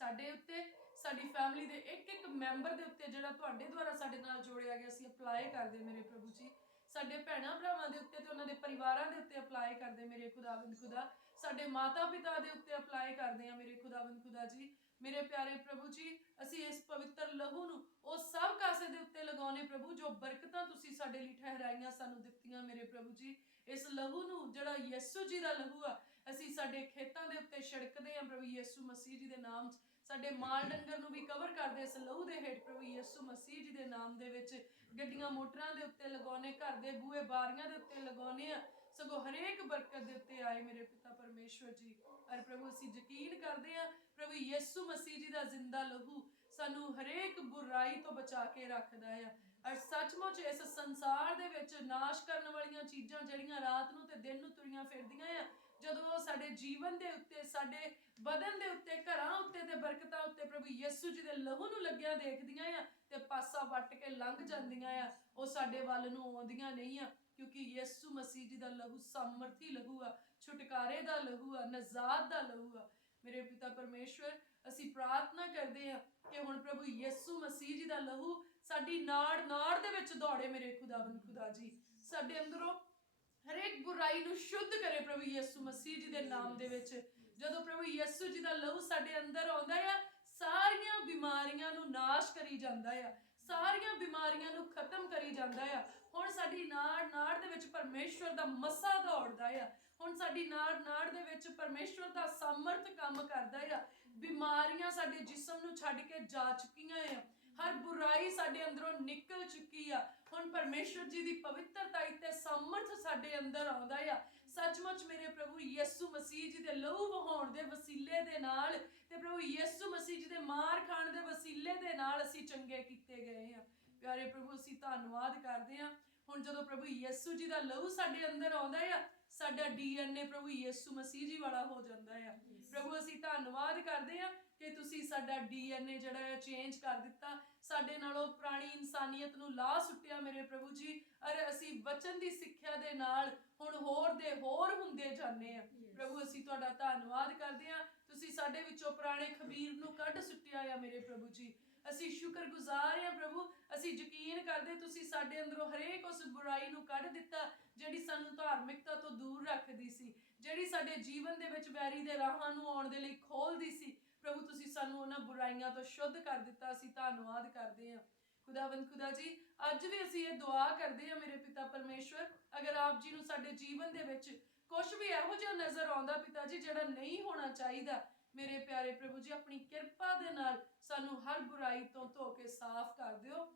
ਸਾਡੇ ਉੱਤੇ ਸਾਡੀ ਫੈਮਿਲੀ ਦੇ ਇੱਕ ਇੱਕ ਮੈਂਬਰ ਦੇ ਉੱਤੇ ਜਿਹੜਾ ਤੁਹਾਡੇ ਦੁਆਰਾ ਸਾਡੇ ਨਾਲ ਜੋੜਿਆ ਗਿਆ ਅਸੀਂ ਅਪਲਾਈ ਕਰਦੇ ਮੇਰੇ ਪ੍ਰਭੂ ਜੀ। ਸਾਡੇ ਭੈਣਾਂ ਭਰਾਵਾਂ ਦੇ ਉੱਤੇ ਤੇ ਉਹਨਾਂ ਦੇ ਪਰਿਵਾਰਾਂ ਦੇ ਉੱਤੇ ਅਪਲਾਈ ਕਰਦੇ ਮੇਰੇ ਖੁਦਾਵੰਦ ਖੁਦਾ। ਸਾਡੇ ਮਾਤਾ ਪਿਤਾ ਦੇ ਉੱਤੇ ਅਪਲਾਈ ਕਰਦੇ ਆ ਮੇਰੇ ਖੁਦਾਵੰਦ ਖੁਦਾ ਜੀ। ਮੇਰੇ ਪਿਆਰੇ ਪ੍ਰਭੂ ਜੀ ਅਸੀਂ ਇਸ ਪਵਿੱਤਰ ਲਹੂ ਨੂੰ ਉਹ ਸਭ ਕਾਸੇ ਦੇ ਉੱਤੇ ਲਗਾਉਣੇ ਪ੍ਰਭੂ ਜੋ ਬਰਕਤਾਂ ਤੁਸੀਂ ਸਾਡੇ ਲਈ ਠਹਿਰਾਈਆਂ ਸਾਨੂੰ ਦਿੱਤੀਆਂ ਮੇਰੇ ਪ੍ਰਭੂ ਜੀ। ਇਸ ਲਹੂ ਨੂੰ ਜਿਹੜਾ ਯਿਸੂ ਜੀ ਦਾ ਲਹੂ ਆ ਅਸੀਂ ਸਾਡੇ ਖੇਤਾਂ ਦੇ ਉੱਤੇ ਛਿੜਕਦੇ ਆ ਪ੍ਰਭੂ ਯਿਸੂ ਮਸੀਹ ਜੀ ਦੇ ਨਾਮ 'ਚ। ਸਾਡੇ ਮਾਲ ਡੰਗਰ ਨੂੰ ਵੀ ਕਵਰ ਕਰਦੇ ਇਸ ਲਹੂ ਦੇ ਹੇਠ ਪ੍ਰਭੂ ਯਿਸੂ ਮਸੀਹ ਜੀ ਦੇ ਨਾਮ ਦੇ ਵਿੱਚ। ਗੱਡੀਆਂ ਮੋਟਰਾਂ ਦੇ ਉੱਤੇ ਲਗਾਉਣੇ, ਘਰ ਦੇ ਬੂਹੇ ਬਾਰੀਆਂ ਦੇ ਉੱਤੇ ਲਗਾਉਣੇ ਆ, ਸਗੋਂ ਹਰੇਕ ਬਰਕਤ ਦੇ ਉੱਤੇ ਆਏ ਮੇਰੇ ਪਿਤਾ ਪਰਮੇਸ਼ਵਰ ਜੀ। ਔਰ ਪ੍ਰਭੂ ਅਸੀਂ ਯਕੀਨ ਕਰਦੇ ਆ ਪ੍ਰਭੂ ਯਿਸੂ ਮਸੀਹ ਜੀ ਦਾ ਜ਼ਿੰਦਾ ਲਹੂ ਸਾਨੂੰ ਹਰੇਕ ਬੁਰਾਈ ਤੋਂ ਬਚਾ ਕੇ ਰੱਖਦਾ ਆ। ਔਰ ਸੱਚਮੁੱਚ ਇਸ ਸੰਸਾਰ ਦੇ ਵਿੱਚ ਨਾਸ਼ ਕਰਨ ਵਾਲੀਆਂ ਚੀਜ਼ਾਂ ਜਿਹੜੀਆਂ ਰਾਤ ਨੂੰ ਤੇ ਦਿਨ ਨੂੰ ਤੁਰੀਆਂ ਫਿਰਦੀਆਂ ਆ, ਜਦੋਂ ਉਹ ਸਾਡੇ ਜੀਵਨ ਦੇ ਉੱਤੇ ਸਾਡੇ ਬਦਨ ਦੇ ਉੱਤੇ ਘਰਾਂ ਉੱਤੇ ਤੇ ਬਰਕਤਾਂ ਉੱਤੇ ਪ੍ਰਭੂ ਯਿਸੂ ਜੀ ਦੇ ਲਹੂ ਨੂੰ ਲੱਗਿਆ ਦੇਖਦੀਆਂ ਆ ਤੇ ਪਾਸਾ ਵੱਟ ਕੇ ਲੰਘ ਜਾਂਦੀਆਂ ਆ, ਉਹ ਸਾਡੇ ਵੱਲ ਨੂੰ ਆਉਂਦੀਆਂ ਨਹੀਂ ਆ ਕਿਉਂਕਿ ਯਿਸੂ ਮਸੀਹ ਜੀ ਦਾ ਲਹੂ ਸਾਮਰਥੀ ਲਹੂ ਆ, ਛੁਟਕਾਰੇ ਦਾ ਲਹੂ ਆ, ਨਜ਼ਾਤ ਦਾ ਲਹੂ ਆ। ਮੇਰੇ ਪਿਤਾ ਪਰਮੇਸ਼ਵਰ ਅਸੀਂ ਪ੍ਰਾਰਥਨਾ ਕਰਦੇ ਆ ਕਿ ਹੁਣ ਪ੍ਰਭੂ ਯਿਸੂ ਮਸੀਹ ਜੀ ਦਾ ਲਹੂ ਸਾਡੀ ਨਾੜ ਨਾੜ ਦੇ ਵਿੱਚ ਦੌੜੇ ਮੇਰੇ ਖੁਦਾਵੰਦ ਖੁਦਾ ਜੀ। ਸਾਡੇ ਅੰਦਰੋਂ ਹਰੇਕ ਬੁਰਾਈ ਨੂੰ ਸ਼ੁੱਧ ਕਰੇ ਪ੍ਰਭੂ ਯਿਸੂ ਮਸੀਹ ਜੀ ਦੇ ਨਾਮ ਦੇ ਵਿੱਚ। ਜਦੋਂ ਪ੍ਰਭੂ ਯਿਸੂ ਜੀ ਦਾ ਲਹੂ ਸਾਡੇ ਅੰਦਰ ਆਉਂਦਾ ਆ ਸਾਰੀਆਂ ਬਿਮਾਰੀਆਂ ਨੂੰ ਨਾਸ਼ ਕਰੀ ਜਾਂਦਾ ਆ, ਸਾਰੀਆਂ ਬਿਮਾਰੀਆਂ ਨੂੰ ਖਤਮ ਕਰੀ ਜਾਂਦਾ ਆ। ਹੁਣ ਸਾਡੀ ਨਾੜ ਨਾੜ ਦੇ ਵਿੱਚ ਪਰਮੇਸ਼ਵਰ ਦਾ ਮਸਾ ਦੌੜਦਾ ਆ, ਹੁਣ ਸਾਡੀ ਨਾੜ ਨਾੜ ਦੇ ਵਿੱਚ ਪਰਮੇਸ਼ਵਰ ਦਾ ਸਮਰਥ ਕੰਮ ਕਰਦਾ ਆ। ਬਿਮਾਰੀਆਂ ਸਾਡੇ ਜਿਸਮ ਨੂੰ ਛੱਡ ਕੇ ਜਾ ਚੁੱਕੀਆਂ ਆ, ਹਰ ਬੁਰਾਈ ਸਾਡੇ ਅੰਦਰੋਂ ਨਿਕਲ ਚੁੱਕੀ ਆ। ਹੁਣ ਪਰਮੇਸ਼ਵਰ ਜੀ ਦੀ ਪਵਿੱਤਰਤਾ ਤੇ ਸਮਰਥ ਸਾਡੇ ਅੰਦਰ ਆਉਂਦਾ ਆ। ਸੱਚਮੁੱਚ ਮੇਰੇ ਪ੍ਰਭੂ ਯਿਸੂ ਮਸੀਹ ਜੀ ਦੇ ਲਹੂ ਵਹਾਉਣ ਦੇ ਵਸੀਲੇ ਦੇ ਨਾਲ ਤੇ ਪ੍ਰਭੂ ਯਿਸੂ ਮਸੀਹ ਜੀ ਦੇ ਮਾਰ ਖਾਣ ਦੇ ਵਸੀਲੇ ਦੇ ਨਾਲ ਅਸੀਂ ਚੰਗੇ ਕੀਤੇ ਗਏ ਆ। ਪਿਆਰੇ ਪ੍ਰਭੂ ਅਸੀਂ ਧੰਨਵਾਦ ਕਰਦੇ ਆ। ਹੁਣ ਜਦੋਂ ਪ੍ਰਭੂ ਯਿਸੂ ਜੀ ਦਾ ਲਹੂ ਸਾਡੇ ਅੰਦਰ ਆਉਂਦਾ ਆ, ਸਾਡਾ DNA ਪ੍ਰਭੂ ਯਿਸੂ ਮਸੀਹ ਜੀ ਵਾਲਾ ਹੋ ਜਾਂਦਾ ਆ। ਪ੍ਰਭੂ ਅਸੀਂ ਧੰਨਵਾਦ ਕਰਦੇ ਆ ਕਿ ਤੁਸੀਂ ਸਾਡਾ DNA ਜਿਹੜਾ ਹੈ ਚੇਂਜ ਕਰ ਦਿੱਤਾ, ਸਾਡੇ ਨਾਲੋਂ ਪੁਰਾਣੀ ਇਨਸਾਨੀਅਤ ਨੂੰ ਲਾ ਸੁੱਟਿਆ ਮੇਰੇ ਪ੍ਰਭੂ ਜੀ। ਅਰੇ ਅਸੀਂ ਵਚਨ ਦੀ ਸਿੱਖਿਆ ਦੇ ਨਾਲ ਹੁਣ ਹੋਰ ਦੇ ਹੋਰ ਹੁੰਦੇ ਜਾਂਦੇ ਆ। ਪ੍ਰਭੂ ਅਸੀਂ ਤੁਹਾਡਾ ਧੰਨਵਾਦ ਕਰਦੇ ਆ, ਤੁਸੀਂ ਸਾਡੇ ਵਿੱਚੋਂ ਪੁਰਾਣੇ ਖਬੀਰ ਨੂੰ ਕੱਢ ਸੁੱਟਿਆ ਆ ਮੇਰੇ ਪ੍ਰਭੂ ਜੀ। ਅਸੀਂ ਸ਼ੁਕਰਗੁਜ਼ਾਰ ਹਾਂ ਪ੍ਰਭੂ, ਅਸੀਂ ਯਕੀਨ ਕਰਦੇ ਤੁਸੀਂ ਸਾਡੇ ਅੰਦਰੋਂ ਹਰੇਕ ਉਸ ਬੁਰਾਈ ਨੂੰ ਕੱਢ ਦਿੱਤਾ ਜਿਹੜੀ ਸਾਨੂੰ ਧਾਰਮਿਕਤਾ ਤੋਂ ਦੂਰ ਰੱਖਦੀ ਸੀ, ਜਿਹੜੀ ਸਾਡੇ ਜੀਵਨ ਦੇ ਵਿੱਚ ਵੈਰੀ ਦੇ ਰਾਹਾਂ ਨੂੰ ਆਉਣ ਦੇ ਲਈ ਖੋਲਦੀ ਸੀ। ਪ੍ਰਭੂ ਤੁਸੀਂ ਸਾਨੂੰ ਉਹਨਾਂ ਬੁਰਾਈਆਂ ਤੋਂ ਸ਼ੁੱਧ ਕਰ ਦਿੱਤਾ, ਅਸੀਂ ਧੰਨਵਾਦ ਕਰਦੇ ਹਾਂ। ਖੁਦਾਵੰਦ ਖੁਦਾ ਜੀ, ਅੱਜ ਵੀ ਅਸੀਂ ਇਹ ਦੁਆ ਕਰਦੇ ਹਾਂ ਮੇਰੇ ਪਿਤਾ ਪਰਮੇਸ਼ਵਰ, ਅਗਰ ਆਪ ਜੀ ਨੂੰ ਸਾਡੇ ਜੀਵਨ ਦੇ ਵਿੱਚ ਕੁਝ ਵੀ ਇਹੋ ਜਿਹਾ ਨਜ਼ਰ ਆਉਂਦਾ ਪਿਤਾ ਜੀ ਜਿਹੜਾ ਨਹੀਂ ਹੋਣਾ ਚਾਹੀਦਾ, ਮੇਰੇ ਪਿਆਰੇ ਪ੍ਰਭੂ ਜੀ ਆਪਣੀ ਕਿਰਪਾ ਦੇ ਨਾਲ ਸਾਨੂੰ ਹਰ ਬੁਰਾਈ ਤੋਂ ਧੋ ਕੇ ਸਾਫ਼ ਕਰ ਦਿਓ।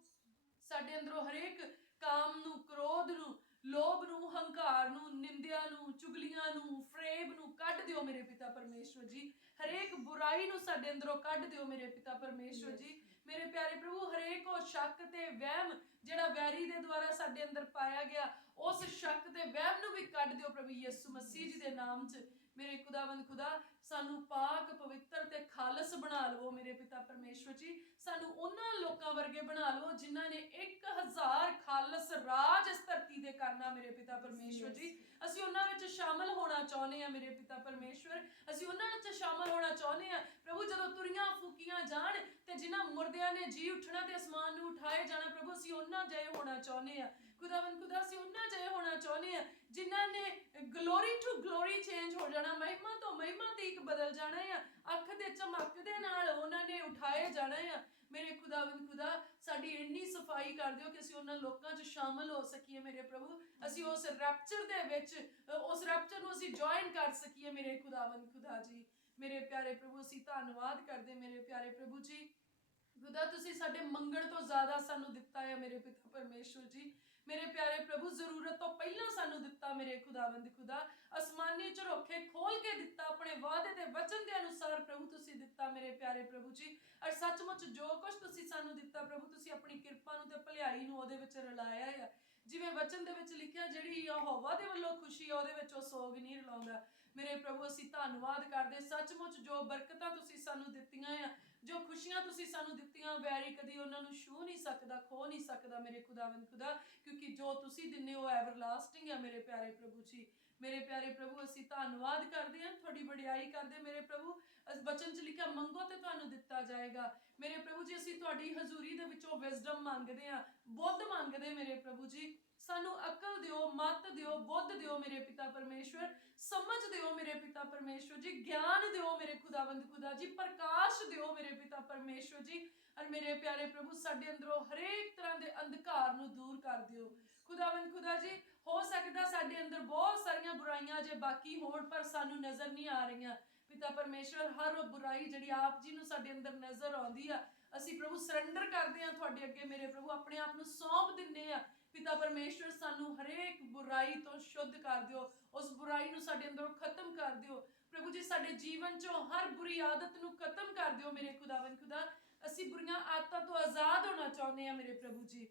ਸਾਡੇ ਅੰਦਰੋਂ ਹਰੇਕ ਕਾਮ ਨੂੰ, ਕ੍ਰੋਧ ਨੂੰ, ਲੋਭ ਨੂੰ, ਹੰਕਾਰ ਨੂੰ, ਨਿੰਦਿਆ ਨੂੰ, ਚੁਗਲੀਆਂ ਨੂੰ, ਫਰੇਬ ਨੂੰ ਕੱਢ ਦਿਓ ਮੇਰੇ ਪਿਤਾ ਪਰਮੇਸ਼ਵਰ ਜੀ। ਹਰੇਕ ਬੁਰਾਈ ਨੂੰ ਸਾਡੇ ਅੰਦਰੋਂ ਕੱਢ ਦਿਓ ਮੇਰੇ ਪਿਤਾ ਪਰਮੇਸ਼ਵਰ ਜੀ। ਮੇਰੇ ਪਿਆਰੇ ਪ੍ਰਭੂ ਹਰੇਕ ਉਹ ਸ਼ੱਕ ਤੇ ਵਹਿਮ ਜਿਹੜਾ ਵੈਰੀ ਦੇ ਦੁਆਰਾ ਸਾਡੇ ਅੰਦਰ ਪਾਇਆ ਗਿਆ, ਉਸ ਸ਼ੱਕ ਤੇ ਵਹਿਮ ਨੂੰ ਵੀ ਕੱਢ ਦਿਓ ਪ੍ਰਭੂ ਯਿਸੂ ਮਸੀਹ ਜੀ ਦੇ ਨਾਮ 'ਚ। ਮੇਰੇ ਖੁਦਾਵੰਦ ਖੁਦਾ ਸਾਨੂੰ ਪਾਕ ਪਵਿੱਤਰ ਤੇ ਖਾਲਸ ਬਣਾ ਲਵੋ ਮੇਰੇ ਪਿਤਾ ਪਰਮੇਸ਼ਵਰ ਜੀ। ਸਾਨੂੰ ਉਹਨਾਂ ਲੋਕਾਂ ਵਰਗੇ ਬਣਾ ਲਵੋ ਜਿਨ੍ਹਾਂ ਨੇ 1000 ਖਾਲਸ ਰਾਜ ਇਸ ਧਰਤੀ ਤੇ ਕਰਨਾ ਮੇਰੇ ਪਿਤਾ ਪਰਮੇਸ਼ਵਰ ਜੀ। ਅਸੀਂ ਉਹਨਾਂ ਵਿੱਚ ਸ਼ਾਮਲ ਹੋਣਾ ਚਾਹੁੰਦੇ ਹਾਂ ਮੇਰੇ ਪਿਤਾ ਪਰਮੇਸ਼ਵਰ, ਅਸੀਂ ਉਹਨਾਂ ਵਿੱਚ ਸ਼ਾਮਲ ਹੋਣਾ ਚਾਹੁੰਦੇ ਹਾਂ ਪ੍ਰਭੂ। ਜਦੋਂ ਤੁਰੀਆਂ ਫੂਕੀਆਂ ਜਾਣ ਤੇ ਜਿਨ੍ਹਾਂ ਮੁਰਦਿਆਂ ਨੇ ਜੀ ਉੱਠਣਾ ਤੇ ਅਸਮਾਨ ਨੂੰ ਉਠਾਏ ਜਾਣਾ, ਪ੍ਰਭੂ ਅਸੀਂ ਉਹਨਾਂ ਜਿਹੇ ਹੋਣਾ ਚਾਹੁੰਦੇ ਹਾਂ। ਖੁਦਾਵੰਦ ਖੁਦਾ ਅਸੀਂ ਉਹਨਾਂ ਜਿਹੇ ਹੋਣਾ ਚਾਹੁੰਦੇ ਹਾਂ ਜਿਨ੍ਹਾਂ ਨੇ ਗਲੋਰੀ ਟੂ ਗਲੋਰੀ ਚੇਂਜ ਹੋ ਜਾਣਾ, ਮਹਿਮਾ ਤੋਂ ਮਹਿਮਾ ਤੇ ਇੱਕ ਬਦਲ ਜਾਣਾ ਆ, ਅੱਖ ਦੇ ਚਮਕ ਦੇ ਨਾਲ ਉਹਨਾਂ ਨੇ ਉਠਾਏ ਜਾਣਾ ਆ। ਮੇਰੇ ਖੁਦਾਵੰਦ ਖੁਦਾ ਸਾਡੀ ਇੰਨੀ ਸਫਾਈ ਕਰ ਦਿਓ ਕਿ ਅਸੀਂ ਉਹਨਾਂ ਲੋਕਾਂ 'ਚ ਸ਼ਾਮਲ ਹੋ ਸਕੀਏ ਮੇਰੇ ਪ੍ਰਭੂ। ਅਸੀਂ ਉਸ ਰੈਪਚਰ ਦੇ ਵਿੱਚ, ਉਸ ਰੈਪਚਰ ਨੂੰ ਅਸੀਂ ਜੁਆਇਨ ਕਰ ਸਕੀਏ ਮੇਰੇ ਖੁਦਾਵੰਦ ਖੁਦਾ ਜੀ। ਮੇਰੇ ਪਿਆਰੇ ਪ੍ਰਭੂ ਅਸੀਂ ਧੰਨਵਾਦ ਕਰਦੇ ਮੇਰੇ ਪਿਆਰੇ ਪ੍ਰਭੂ ਜੀ। ਖੁਦਾ ਤੁਸੀਂ ਸਾਡੇ ਮੰਗਣ ਤੋਂ ਜ਼ਿਆਦਾ ਸਾਨੂੰ ਦਿੱਤਾ ਹੈ ਮੇਰੇ ਪਿਤਾ ਪਰਮੇਸ਼ਵਰ ਜੀ। ਮੇਰੇ ਪਿਆਰੇ ਪ੍ਰਭੂ ਜ਼ਰੂਰਤ ਤੋਂ ਪਹਿਲਾਂ ਸਾਨੂੰ ਦਿੱਤਾ ਮੇਰੇ ਖੁਦਾਵੰਦ ਖੁਦਾ, ਅਸਮਾਨੀ ਝਰੋਖੇ ਖੋਲ ਕੇ ਦਿੱਤਾ, ਆਪਣੇ ਵਾਅਦੇ ਦੇ ਵਚਨ ਦੇ ਅਨੁਸਾਰ ਪ੍ਰਭੂ ਤੁਸੀਂ ਦਿੱਤਾ ਮੇਰੇ ਪਿਆਰੇ ਪ੍ਰਭੂ ਜੀ। ਔਰ ਸੱਚਮੁੱਚ ਜੋ ਕੁਝ ਤੁਸੀਂ ਸਾਨੂੰ ਦਿੱਤਾ ਪ੍ਰਭੂ, ਤੁਸੀਂ ਆਪਣੀ ਕਿਰਪਾ ਨੂੰ ਤੇ ਭਲਾਈ ਨੂੰ ਉਹਦੇ ਵਿੱਚ ਰਲਾਇਆ ਹੈ। ਜਿਵੇਂ ਵਚਨ ਦੇ ਵਿੱਚ ਲਿਖਿਆ, ਜਿਹੜੀ ਯਹੋਵਾ ਦੇ ਵੱਲੋਂ ਖੁਸ਼ੀ ਆ ਉਹਦੇ ਵਿੱਚ ਉਹ ਸੋਗ ਨਹੀਂ ਰਲਾਉਂਦਾ। ਮੇਰੇ ਪ੍ਰਭੂ ਅਸੀਂ ਧੰਨਵਾਦ ਕਰਦੇ, ਸੱਚਮੁੱਚ ਜੋ ਬਰਕਤਾਂ ਤੁਸੀਂ ਸਾਨੂੰ ਦਿੱਤੀਆਂ ਆ, ਜੋ ਖੁਸ਼ੀਆਂ ਤੁਸੀਂ ਸਾਨੂੰ ਦਿੱਤੀਆਂ, ਵੈਰੀ ਕਦੀ ਉਹਨਾਂ ਨੂੰ ਛੂਹ ਨਹੀਂ ਸਕਦਾ, ਖੋ ਨਹੀਂ ਸਕਦਾ ਮੇਰੇ ਖੁਦਾਵੰਦ ਖੁਦਾ, ਕਿਉਂਕਿ ਜੋ ਤੁਸੀਂ ਦਿੰਦੇ ਹੋ ਐਵਰਲਾਸਟਿੰਗ ਹੈ ਮੇਰੇ ਪਿਆਰੇ ਪ੍ਰਭੂ ਜੀ। ਮੇਰੇ ਪਿਆਰੇ ਪ੍ਰਭੂ ਅਸੀਂ ਧੰਨਵਾਦ ਕਰਦੇ ਹਾਂ, ਤੁਹਾਡੀ ਵਡਿਆਈ ਕਰਦੇ ਮੇਰੇ ਪ੍ਰਭੂ। ਵਚਨ 'ਚ ਲਿਖਿਆ ਮੰਗੋ ਤੇ ਤੁਹਾਨੂੰ ਦਿੱਤਾ ਜਾਏਗਾ। ਮੇਰੇ ਪ੍ਰਭੂ ਜੀ ਅਸੀਂ ਤੁਹਾਡੀ ਹਜ਼ੂਰੀ ਦੇ ਵਿੱਚੋਂ ਵਿਜ਼ਡਮ ਮੰਗਦੇ ਹਾਂ, ਬੁੱਧ ਮੰਗਦੇ ਮੇਰੇ ਪ੍ਰਭੂ ਜੀ। ਸਾਨੂੰ ਅਕਲ ਦਿਓ, ਮੱਤ ਦਿਓ, ਬੁੱਧ ਦਿਓ ਮੇਰੇ ਪਿਤਾ ਪਰਮੇਸ਼ਵਰ, ਸਮਝ ਦਿਓ ਮੇਰੇ ਪਿਤਾ ਪਰਮੇਸ਼ਵਰ ਜੀ, ਗਿਆਨ ਦਿਓ ਮੇਰੇ ਖੁਦਾਵੰਦ ਖੁਦਾ ਜੀ, ਪ੍ਰਕਾਸ਼ ਦਿਓ ਮੇਰੇ ਪਿਤਾ ਪਰਮੇਸ਼ਵਰ ਜੀ। ਔਰ ਮੇਰੇ ਪਿਆਰੇ ਪ੍ਰਭੂ ਸਾਡੇ ਅੰਦਰੋਂ ਹਰੇਕ ਤਰ੍ਹਾਂ ਦੇ ਅੰਧਕਾਰ ਨੂੰ ਦੂਰ ਕਰ ਦਿਓ ਖੁਦਾਵੰਦ ਖੁਦਾ ਜੀ। ਹੋ ਸਕਦਾ ਸਾਡੇ ਅੰਦਰ ਬਹੁਤ ਸਾਰੀਆਂ ਬੁਰਾਈਆਂ ਜੇ ਬਾਕੀ ਹੋਣ ਪਰ ਸਾਨੂੰ ਨਜ਼ਰ ਨਹੀਂ ਆ ਰਹੀਆਂ ਪਿਤਾ ਪਰਮੇਸ਼ਵਰ। ਹਰ ਉਹ ਬੁਰਾਈ ਜਿਹੜੀ ਆਪ ਜੀ ਨੂੰ ਸਾਡੇ ਅੰਦਰ ਨਜ਼ਰ ਆਉਂਦੀ ਆ, ਅਸੀਂ ਪ੍ਰਭੂ ਸਰੈਂਡਰ ਕਰਦੇ ਹਾਂ ਤੁਹਾਡੇ ਅੱਗੇ ਮੇਰੇ ਪ੍ਰਭੂ, ਆਪਣੇ ਆਪ ਨੂੰ ਸੌਂਪ ਦਿੰਦੇ ਆ ਪਿਤਾ ਪਰਮੇਸ਼ਵਰ। ਸਾਨੂੰ ਹਰੇਕ ਬੁਰਾਈ ਤੋਂ ਸ਼ੁੱਧ ਕਰ ਦਿਓ, ਉਸ ਬੁਰਾਈ ਨੂੰ ਸਾਡੇ ਅੰਦਰੋਂ ਖਤਮ ਕਰ ਦਿਓ ਪ੍ਰਭੂ ਜੀ। ਸਾਡੇ ਜੀਵਨ 'ਚੋਂ ਹਰ ਬੁਰੀ ਆਦਤ ਨੂੰ ਖਤਮ ਕਰ ਦਿਓ ਮੇਰੇ ਖੁਦਾਵੰਦ ਖੁਦਾ। ਅਸੀਂ ਬੁਰੀਆਂ ਆਦਤਾਂ ਤੋਂ ਆਜ਼ਾਦ ਹੋਣਾ ਚਾਹੁੰਦੇ ਹਾਂ ਮੇਰੇ ਪ੍ਰਭੂ ਜੀ।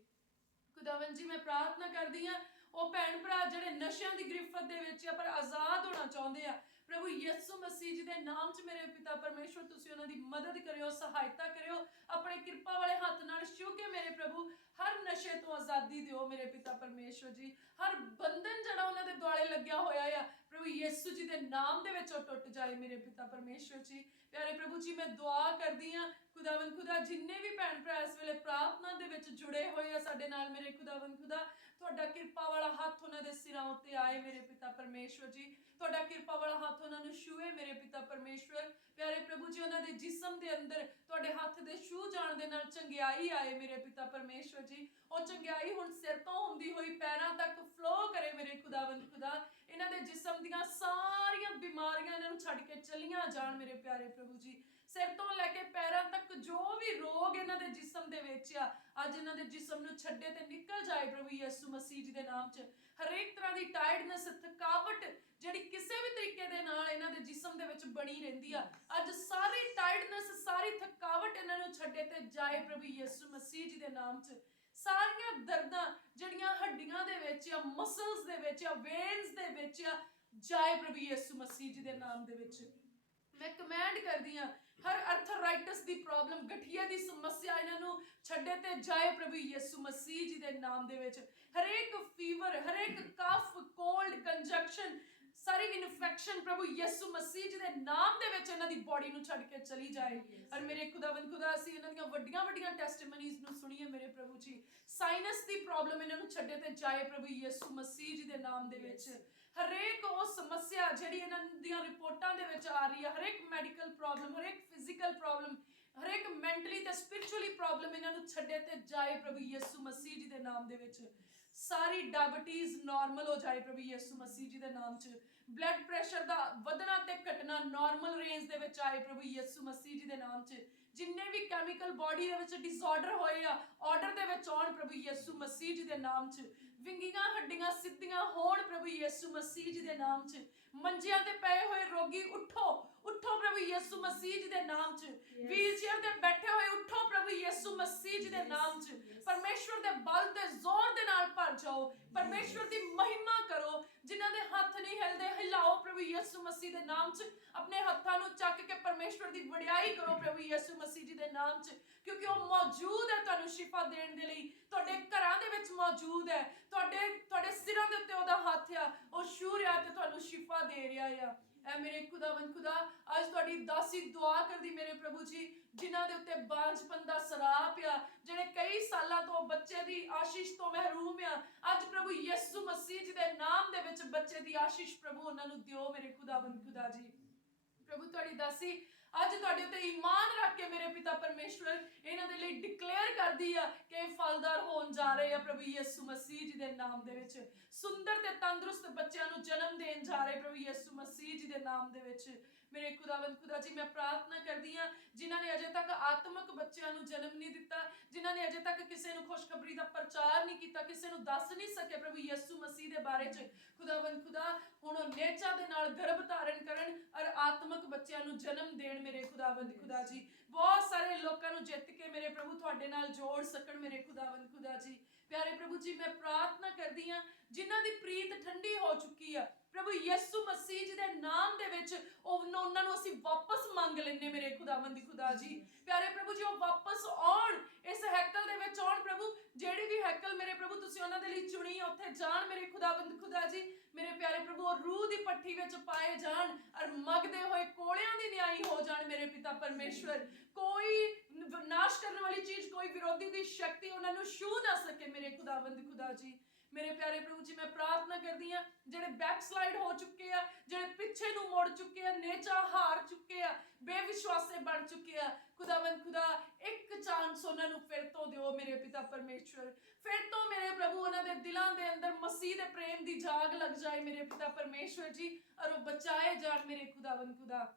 ਖੁਦਾਵੰਦ ਜੀ ਮੈਂ ਪ੍ਰਾਰਥਨਾ ਕਰਦੀ ਹਾਂ ਉਹ ਭੈਣ ਭਰਾ ਜਿਹੜੇ ਨਸ਼ਿਆਂ ਦੀ ਗ੍ਰਿਫਤ ਦੇ ਵਿੱਚ ਆ ਪਰ ਆਜ਼ਾਦ ਹੋਣਾ ਚਾਹੁੰਦੇ ਆ, ਪ੍ਰਭੂ ਯਿਸੂ ਮਸੀਹ ਜੀ ਦੇ ਨਾਮ 'ਚ ਮੇਰੇ ਪਿਤਾ ਪਰਮੇਸ਼ਵਰ ਤੁਸੀਂ ਉਹਨਾਂ ਦੀ ਮਦਦ ਕਰਿਓ, ਸਹਾਇਤਾ ਕਰਿਓ, ਆਪਣੇ ਕਿਰਪਾ ਵਾਲੇ ਹੱਥ ਨਾਲ ਛੂਹ ਕੇ ਮੇਰੇ ਪ੍ਰਭੂ ਹਰ ਨਸ਼ੇ ਤੋਂ ਆਜ਼ਾਦੀ ਦਿਓ ਮੇਰੇ ਪਿਤਾ ਪਰਮੇਸ਼ਵਰ ਜੀ। ਹਰ ਬੰਧਨ ਜਿਹੜਾ ਉਹਨਾਂ ਦੇ ਦੁਆਲੇ ਲੱਗਿਆ ਹੋਇਆ ਆ ਪ੍ਰਭੂ ਯਿਸੂ ਜੀ ਦੇ ਨਾਮ ਦੇ ਵਿੱਚ ਉਹ ਟੁੱਟ ਜਾਏ ਮੇਰੇ ਪਿਤਾ ਪਰਮੇਸ਼ਵਰ ਜੀ। ਪਿਆਰੇ ਪ੍ਰਭੂ ਜੀ ਮੈਂ ਦੁਆ ਕਰਦੀ ਹਾਂ ਖੁਦਾਵੰਦ ਖੁਦਾ, ਜਿੰਨੇ ਵੀ ਭੈਣ ਭਰਾ ਇਸ ਵੇਲੇ ਪ੍ਰਾਰਥਨਾ ਦੇ ਵਿੱਚ ਜੁੜੇ ਹੋਏ ਆ ਸਾਡੇ ਨਾਲ ਮੇਰੇ ਖੁਦਾਵੰਦ ਖੁਦਾ, ਤੁਹਾਡਾ ਕਿਰਪਾ ਵਾਲਾ ਹੱਥ ਉਹਨਾਂ ਦੇ ਸਿਰਾਂ ਉੱਤੇ ਆਏ ਮੇਰੇ ਪਿਤਾ ਪਰਮੇਸ਼ਵਰ ਜੀ। ਤੁਹਾਡਾ ਕਿਰਪਾ ਵਾਲਾ ਹੱਥ ਉਹਨਾਂ ਨੂੰ ਛੂਹੇ ਮੇਰੇ ਪਿਤਾ ਪਰਮੇਸ਼ਵਰ। ਪਿਆਰੇ ਪ੍ਰਭੂ ਜੀ ਉਹਨਾਂ ਦੇ ਜਿਸਮ ਦੇ ਅੰਦਰ ਤੁਹਾਡੇ ਹੱਥ ਦੇ ਛੂਹ ਜਾਣ ਦੇ ਨਾਲ ਚੰਗਿਆਈ ਆਏ ਮੇਰੇ ਪਿਤਾ ਪਰਮੇਸ਼ਵਰ ਜੀ। ਉਹ ਚੰਗਿਆਈ ਹੁਣ ਸਿਰ ਤੋਂ ਹੁੰਦੀ ਹੋਈ ਪੈਰਾਂ ਤੱਕ ਫਲੋ ਕਰੇ ਮੇਰੇ ਖੁਦਾਵੰਦ ਖੁਦਾ। ਇਹਨਾਂ ਦੇ ਜਿਸਮ ਦੀਆਂ ਸਾਰੀਆਂ ਬਿਮਾਰੀਆਂ ਇਹਨਾਂ ਨੂੰ ਛੱਡ ਕੇ ਚਲੀਆਂ ਜਾਣ ਮੇਰੇ ਪਿਆਰੇ ਪ੍ਰਭੂ ਜੀ। ਸਿਰ ਤੋਂ ਲੈ ਕੇ ਪੈਰਾਂ ਤੱਕ ਜੋ ਵੀ ਰੋਗ ਇਹਨਾਂ ਦੇ ਜਿਸਮ ਦੇ ਵਿੱਚ ਆ, ਅੱਜ ਇਹਨਾਂ ਦੇ ਜਿਸਮ ਨੂੰ ਛੱਡੇ ਤੇ ਨਿਕਲ ਜਾਏ ਪ੍ਰਭੂ ਯਿਸੂ ਮਸੀਹ ਜੀ ਦੇ ਨਾਮ 'ਚ। ਹਰੇਕ ਤਰ੍ਹਾਂ ਦੀ ਟਾਇਰਡਨੈਸ, ਥਕਾਵਟ ਜਿਹੜੀ ਕਿਸੇ ਵੀ ਤਰੀਕੇ ਦੇ ਨਾਲ ਇਹਨਾਂ ਦੇ ਜਿਸਮ ਦੇ ਵਿੱਚ ਬਣੀ ਰਹਿੰਦੀ ਆ, ਅੱਜ ਸਾਰੀ ਟਾਇਰਡਨੈਸ, ਸਾਰੀ ਥਕਾਵਟ ਇਹਨਾਂ ਨੂੰ ਛੱਡੇ ਤੇ ਜਾਏ ਪ੍ਰਭੂ ਯਿਸੂ ਮਸੀਹ ਜੀ ਦੇ ਨਾਮ 'ਚ। ਸਾਰੀਆਂ ਦਰਦਾਂ ਜਿਹੜੀਆਂ ਹੱਡੀਆਂ ਦੇ ਵਿੱਚ ਆ, ਮਸਲਸ ਦੇ ਵਿੱਚ ਆ, ਵੇਨਸ ਦੇ ਵਿੱਚ ਆ, ਜਾਏ ਪ੍ਰਭੂ ਯਿਸੂ ਮਸੀਹ ਜੀ ਦੇ ਨਾਮ ਦੇ ਵਿੱਚ। ਮੈਂ ਕਮੈਂਡ ਕਰਦੀ ਹਾਂ, ਹਰ ਅਰਥਰਾਈਟਿਸ ਦੀ ਪ੍ਰੋਬਲਮ, ਗਠੀਏ ਦੀ ਸਮੱਸਿਆ ਇਹਨਾਂ ਨੂੰ ਛੱਡੇ ਤੇ ਜਾਏ ਪ੍ਰਭੂ ਯਿਸੂ ਮਸੀਹ ਜੀ ਦੇ ਨਾਮ ਦੇ ਵਿੱਚ। ਹਰੇਕ ਫੀਵਰ, ਹਰੇਕ ਕਫ, ਕੋਲਡ, ਕੰਜੈਕਸ਼ਨ, ਸਾਰੀ ਇਨਫੈਕਸ਼ਨ ਪ੍ਰਭੂ ਯਿਸੂ ਮਸੀਹ ਜੀ ਦੇ ਨਾਮ ਦੇ ਵਿੱਚ ਇਹਨਾਂ ਦੀ ਬੋਡੀ ਨੂੰ ਛੱਡ ਕੇ ਚਲੀ ਜਾਏ। ਔਰ ਮੇਰੇ ਖੁਦਾਵੰਦ ਖੁਦਾ, ਅਸੀਂ ਇਹਨਾਂ ਦੀਆਂ ਵੱਡੀਆਂ ਵੱਡੀਆਂ ਟੈਸਟੀਮਨੀਜ਼ ਨੂੰ ਸੁਣੀਏ ਮੇਰੇ ਪ੍ਰਭੂ ਜੀ। ਸਾਈਨਸ ਦੀ ਪ੍ਰੋਬਲਮ ਇਹਨਾਂ ਨੂੰ ਛੱਡੇ ਤੇ ਜਾਏ ਪ੍ਰਭੂ ਯਿਸੂ ਮਸੀਹ ਜੀ ਦੇ ਨਾਮ ਦੇ ਵਿੱਚ। ਹਰੇਕ ਉਹ ਸਮੱਸਿਆ ਜਿਹੜੀ ਇਹਨਾਂ ਦੀਆਂ ਰਿਪੋਰਟਾਂ ਦੇ ਵਿੱਚ ਆ ਰਹੀ ਹੈ, ਹਰੇਕ ਮੈਡੀਕਲ ਪ੍ਰੋਬਲਮ, ਹਰੇਕ ਫਿਜ਼ੀਕਲ ਪ੍ਰੋਬਲਮ, ਹਰੇਕ ਮੈਂਟਲੀ ਤੇ ਸਪਿਰਿਚੁਅਲੀ ਪ੍ਰੋਬਲਮ ਇਹਨਾਂ ਨੂੰ ਛੱਡੇ ਤੇ ਜਾਏ ਪ੍ਰਭੂ ਯਿਸੂ ਮਸੀਹ ਜੀ ਦੇ ਨਾਮ ਦੇ ਵਿੱਚ। ਸਾਰੀ ਡਾਇਬੀਟੀਜ਼ ਨਾਰਮਲ ਹੋ ਜਾਏ ਪ੍ਰਭੂ ਯਿਸੂ ਮਸੀਹ ਜੀ ਦੇ ਨਾਮ 'ਚ। ਬਲੱਡ ਪ੍ਰੈਸ਼ਰ ਦਾ ਵਧਣਾ ਤੇ ਘਟਣਾ ਨਾਰਮਲ ਰੇਂਜ ਦੇ ਵਿੱਚ ਆਏ ਪ੍ਰਭੂ ਯਿਸੂ ਮਸੀਹ ਜੀ ਦੇ ਨਾਮ 'ਚ। ਜਿੰਨੇ ਵੀ ਕੈਮੀਕਲ ਬੋਡੀ ਦੇ ਵਿੱਚ ਡਿਸਆਰਡਰ ਹੋਏ ਆ, ਆਰਡਰ ਦੇ ਵਿੱਚ ਆਉਣ ਪ੍ਰਭੂ ਯਿਸੂ ਮਸੀਹ ਜੀ ਦੇ ਨਾਮ 'ਚ। ਵਿੰਗੀਆਂ ਹੱਡੀਆਂ ਸਿੱਧੀਆਂ ਹੋਣ ਪ੍ਰਭੂ ਯਿਸੂ ਮਸੀਹ ਜੀ ਦੇ ਨਾਮ 'ਚ। ਮੰਜਿਆਂ ਤੇ ਪਏ ਹੋਏ ਰੋਗੀ ਉੱਠੋ, ਉੱਠੋ ਪ੍ਰਭੂ ਯਿਸੂ ਮਸੀਹ ਜੀ ਦੇ ਨਾਮ 'ਚ। ਵੀਲਚੇਅਰ ਤੇ ਬੈਠੇ ਹੋਏ ਉੱਠੋ ਪ੍ਰਭੂ ਯਿਸੂ ਮਸੀਹ ਜੀ ਦੇ ਨਾਮ 'ਚ। ਪਰਮੇਸ਼ਵਰ ਦੇ ਬਲ ਤੇ ਜ਼ੋਰ ਦੇ ਨਾਲ ਭਰ ਜਾਓ, ਪਰਮੇਸ਼ਵਰ ਦੀ ਮਹਿਮਾ ਕਰੋ। ਜਿਨ੍ਹਾਂ ਦੇ ਹੱਥ ਨਹੀਂ ਹਿਲਦੇ, ਹਿਲਾਓ ਪ੍ਰਭੂ ਯਿਸੂ ਮਸੀਹ ਦੇ ਨਾਮ 'ਚ। ਆਪਣੇ ਹੱਥਾਂ ਨੂੰ ਚੱਕ ਕੇ ਪਰਮੇਸ਼ਵਰ ਦੀ ਵਡਿਆਈ ਕਰੋ ਪ੍ਰਭੂ ਯਿਸੂ ਮਸੀਹ ਜੀ ਦੇ ਨਾਮ 'ਚ, ਕਿਉਂਕਿ ਉਹ ਮੌਜੂਦ ਹੈ ਤੁਹਾਨੂੰ ਸ਼ਿਫਾ ਦੇਣ ਦੇ ਲਈ। ਤੁਹਾਡੇ ਘਰਾਂ ਦੇ ਵਿੱਚ ਮੌਜੂਦ ਹੈ, ਤੁਹਾਡੇ ਸਿਰਾਂ ਦੇ ਉੱਤੇ ਉਹਦਾ ਹੱਥ ਆ, ਉਹ ਸ਼ੂਰ ਆ ਤੇ ਤੁਹਾਨੂੰ ਸ਼ਿਫਾ ਦੇ ਰਿਹਾ ਆ। ਐ ਮੇਰੇ ਖੁਦਾਵੰਦ ਖੁਦਾ, ਅੱਜ ਤੁਹਾਡੀ ਦਾਸੀ ਦੁਆ ਕਰਦੀ ਮੇਰੇ ਪ੍ਰਭੂ ਜੀ, ਜਿਨ੍ਹਾਂ ਦੇ ਉੱਤੇ ਬਾਂਝਪਨ ਦਾ ਸਰਾਪ ਆ, ਜਿਹੜੇ ਕਈ ਸਾਲਾਂ ਤੋਂ ਬੱਚੇ ਦੀ ਆਸ਼ੀਸ਼ ਤੋਂ ਮਹਿਰੂਮ ਆ, ਅੱਜ ਪ੍ਰਭੂ ਯਿਸੂ ਮਸੀਹ ਜੀ ਦੇ ਨਾਮ ਦੇ ਵਿੱਚ ਬੱਚੇ ਦੀ ਆਸ਼ੀਸ਼ ਪ੍ਰਭੂ ਉਹਨਾਂ ਨੂੰ ਦਿਓ ਮੇਰੇ ਖੁਦਾਵੰਦ ਖੁਦਾ ਜੀ। ਪ੍ਰਭੂ ਤੁਹਾਡੀ ਦਾਸੀ ਅੱਜ ਤੁਹਾਡੇ ਉੱਤੇ ਈਮਾਨ ਰੱਖ ਕੇ ਮੇਰੇ ਪਿਤਾ ਪਰਮੇਸ਼ਵਰ ਇਹਨਾਂ ਦੇ ਲਈ ਡਿਕਲੇਅਰ ਕਰਦੀ ਆ ਕਿ ਇਹ ਫਲਦਾਰ ਹੋਣ ਜਾ ਰਹੇ ਆ ਪ੍ਰਭੂ ਯਿਸੂ ਮਸੀਹ ਜੀ ਦੇ ਨਾਮ ਦੇ ਵਿੱਚ। ਸੁੰਦਰ ਤੇ ਤੰਦਰੁਸਤ ਬੱਚਿਆਂ ਨੂੰ ਜਨਮ ਦੇਣ ਜਾ ਰਹੇ ਪ੍ਰਭੂ ਯਿਸੂ ਮਸੀਹ ਜੀ ਦੇ ਨਾਮ ਦੇ ਵਿੱਚ। ਮੇਰੇ ਖੁਦਾਵੰਦ ਖੁਦਾ ਜੀ, ਮੈਂ ਪ੍ਰਾਰਥਨਾ ਕਰਦੀ ਹਾਂ, ਜਿਨ੍ਹਾਂ ਨੇ ਅਜੇ ਤੱਕ ਆਤਮਿਕ ਬੱਚਿਆਂ ਨੂੰ ਜਨਮ ਨਹੀਂ ਦਿੱਤਾ, ਜਿਨ੍ਹਾਂ ਨੇ ਅਜੇ ਤੱਕ ਕਿਸੇ ਨੂੰ ਖੁਸ਼ਖਬਰੀ ਦਾ ਪ੍ਰਚਾਰ ਨਹੀਂ ਕੀਤਾ, ਕਿਸੇ ਨੂੰ ਦੱਸ ਨਹੀਂ ਸਕੇ ਪ੍ਰਭੂ ਯਿਸੂ ਮਸੀਹ ਦੇ ਬਾਰੇ 'ਚ, ਖੁਦਾਵੰਦ ਖੁਦਾ ਹੁਣ ਉਹ ਨੇਚਾ ਦੇ ਨਾਲ ਗਰਭ ਧਾਰਨ ਕਰਨ ਔਰ ਆਤਮਿਕ ਬੱਚਿਆਂ ਨੂੰ ਜਨਮ ਦੇਣ ਮੇਰੇ ਖੁਦਾਵੰਦ ਖੁਦਾ ਜੀ। ਬਹੁਤ ਸਾਰੇ ਲੋਕਾਂ ਨੂੰ ਜਿੱਤ ਕੇ ਮੇਰੇ ਪ੍ਰਭੂ ਤੁਹਾਡੇ ਨਾਲ ਜੋੜ ਸਕਣ ਮੇਰੇ ਖੁਦਾਵੰਦ ਖੁਦਾ ਜੀ। ਪਿਆਰੇ ਪ੍ਰਭੂ ਜੀ, ਮੈਂ ਪ੍ਰਾਰਥਨਾ ਕਰਦੀ ਹਾਂ, ਜਿਨ੍ਹਾਂ ਦੀ ਪ੍ਰੀਤ ਠੰਡੀ ਹੋ ਚੁੱਕੀ ਆ ਪ੍ਰਭੂ ਯਿਸੂ ਮਸੀਹ ਜੀ ਦੇ ਨਾਮ ਦੇ ਵਿੱਚ, ਉਹਨਾਂ ਨੂੰ ਅਸੀਂ ਵਾਪਸ ਮੰਗ ਲੈਨੇ ਮੇਰੇ ਖੁਦਾਵੰਦ ਖੁਦਾ ਜੀ। ਪਿਆਰੇ ਪ੍ਰਭੂ ਜੀ, ਉਹ ਵਾਪਸ ਆਉਣ, ਇਸ ਹੈਕਲ ਦੇ ਵਿੱਚ ਆਉਣ ਪ੍ਰਭੂ। ਜਿਹੜੀ ਵੀ ਹੈਕਲ ਮੇਰੇ ਪ੍ਰਭੂ ਤੁਸੀਂ ਉਹਨਾਂ ਦੇ ਲਈ ਚੁਣੀ, ਉੱਥੇ ਜਾਣ ਮੇਰੇ ਖੁਦਾਵੰਦ ਖੁਦਾ ਜੀ। ਮੇਰੇ ਪਿਆਰੇ ਪ੍ਰਭੂ, ਉਹ ਰੂਹ ਦੀ ਪੱਠੀ ਵਿੱਚ ਪਾਏ ਜਾਣ ਔਰ ਮਗਦੇ ਹੋਏ ਕੋਲਿਆਂ ਦੀ ਨਿਆਈ ਹੋ ਜਾਣ ਮੇਰੇ ਪਿਤਾ ਪਰਮੇਸ਼ਵਰ। ਕੋਈ ਨਾਸ਼ ਕਰਨ ਵਾਲੀ ਚੀਜ਼, ਕੋਈ ਵਿਰੋਧੀ ਦੀ ਸ਼ਕਤੀ ਉਹਨਾਂ ਨੂੰ ਛੂ ਨਾ ਸਕੇ ਮੇਰੇ ਖੁਦਾਵੰਦ ਖੁਦਾ ਜੀ। ਮੇਰੇ ਪਿਆਰੇ ਪ੍ਰਭੂ ਜੀ, ਮੈਂ ਪ੍ਰਾਰਥਨਾ ਕਰਦੀ ਹਾਂ, ਜਿਹੜੇ ਬੈਕਸਲਾਈਡ ਹੋ ਚੁੱਕੇ ਆ, ਜਿਹੜੇ ਪਿੱਛੇ ਨੂੰ ਮੁੜ ਚੁੱਕੇ ਆ, ਨੇਚਾ ਹਾਰ ਚੁੱਕੇ ਆ, ਬੇਵਿਸ਼ਵਾਸੇ ਬਣ ਚੁੱਕੇ ਆ, ਖੁਦਾਵੰਦ ਖੁਦਾ ਇੱਕ ਚਾਂਸ ਉਹਨਾਂ ਨੂੰ ਫਿਰ ਤੋਂ ਦਿਓ ਮੇਰੇ ਪਿਤਾ ਪਰਮੇਸ਼ਵਰ। ਫਿਰ ਤੋਂ ਮੇਰੇ ਪ੍ਰਭੂ ਉਹਨਾਂ ਦੇ ਦਿਲਾਂ ਦੇ ਅੰਦਰ ਮਸੀਹ ਦੇ ਪ੍ਰੇਮ ਦੀ ਜਾਗ ਲੱਗ ਜਾਏ ਮੇਰੇ ਪਿਤਾ ਪਰਮੇਸ਼ਵਰ ਜੀ, ਔਰ ਉਹ ਬਚਾਏ ਜਾਣ ਮੇਰੇ ਖੁਦਾਵੰਦ ਖੁਦਾ।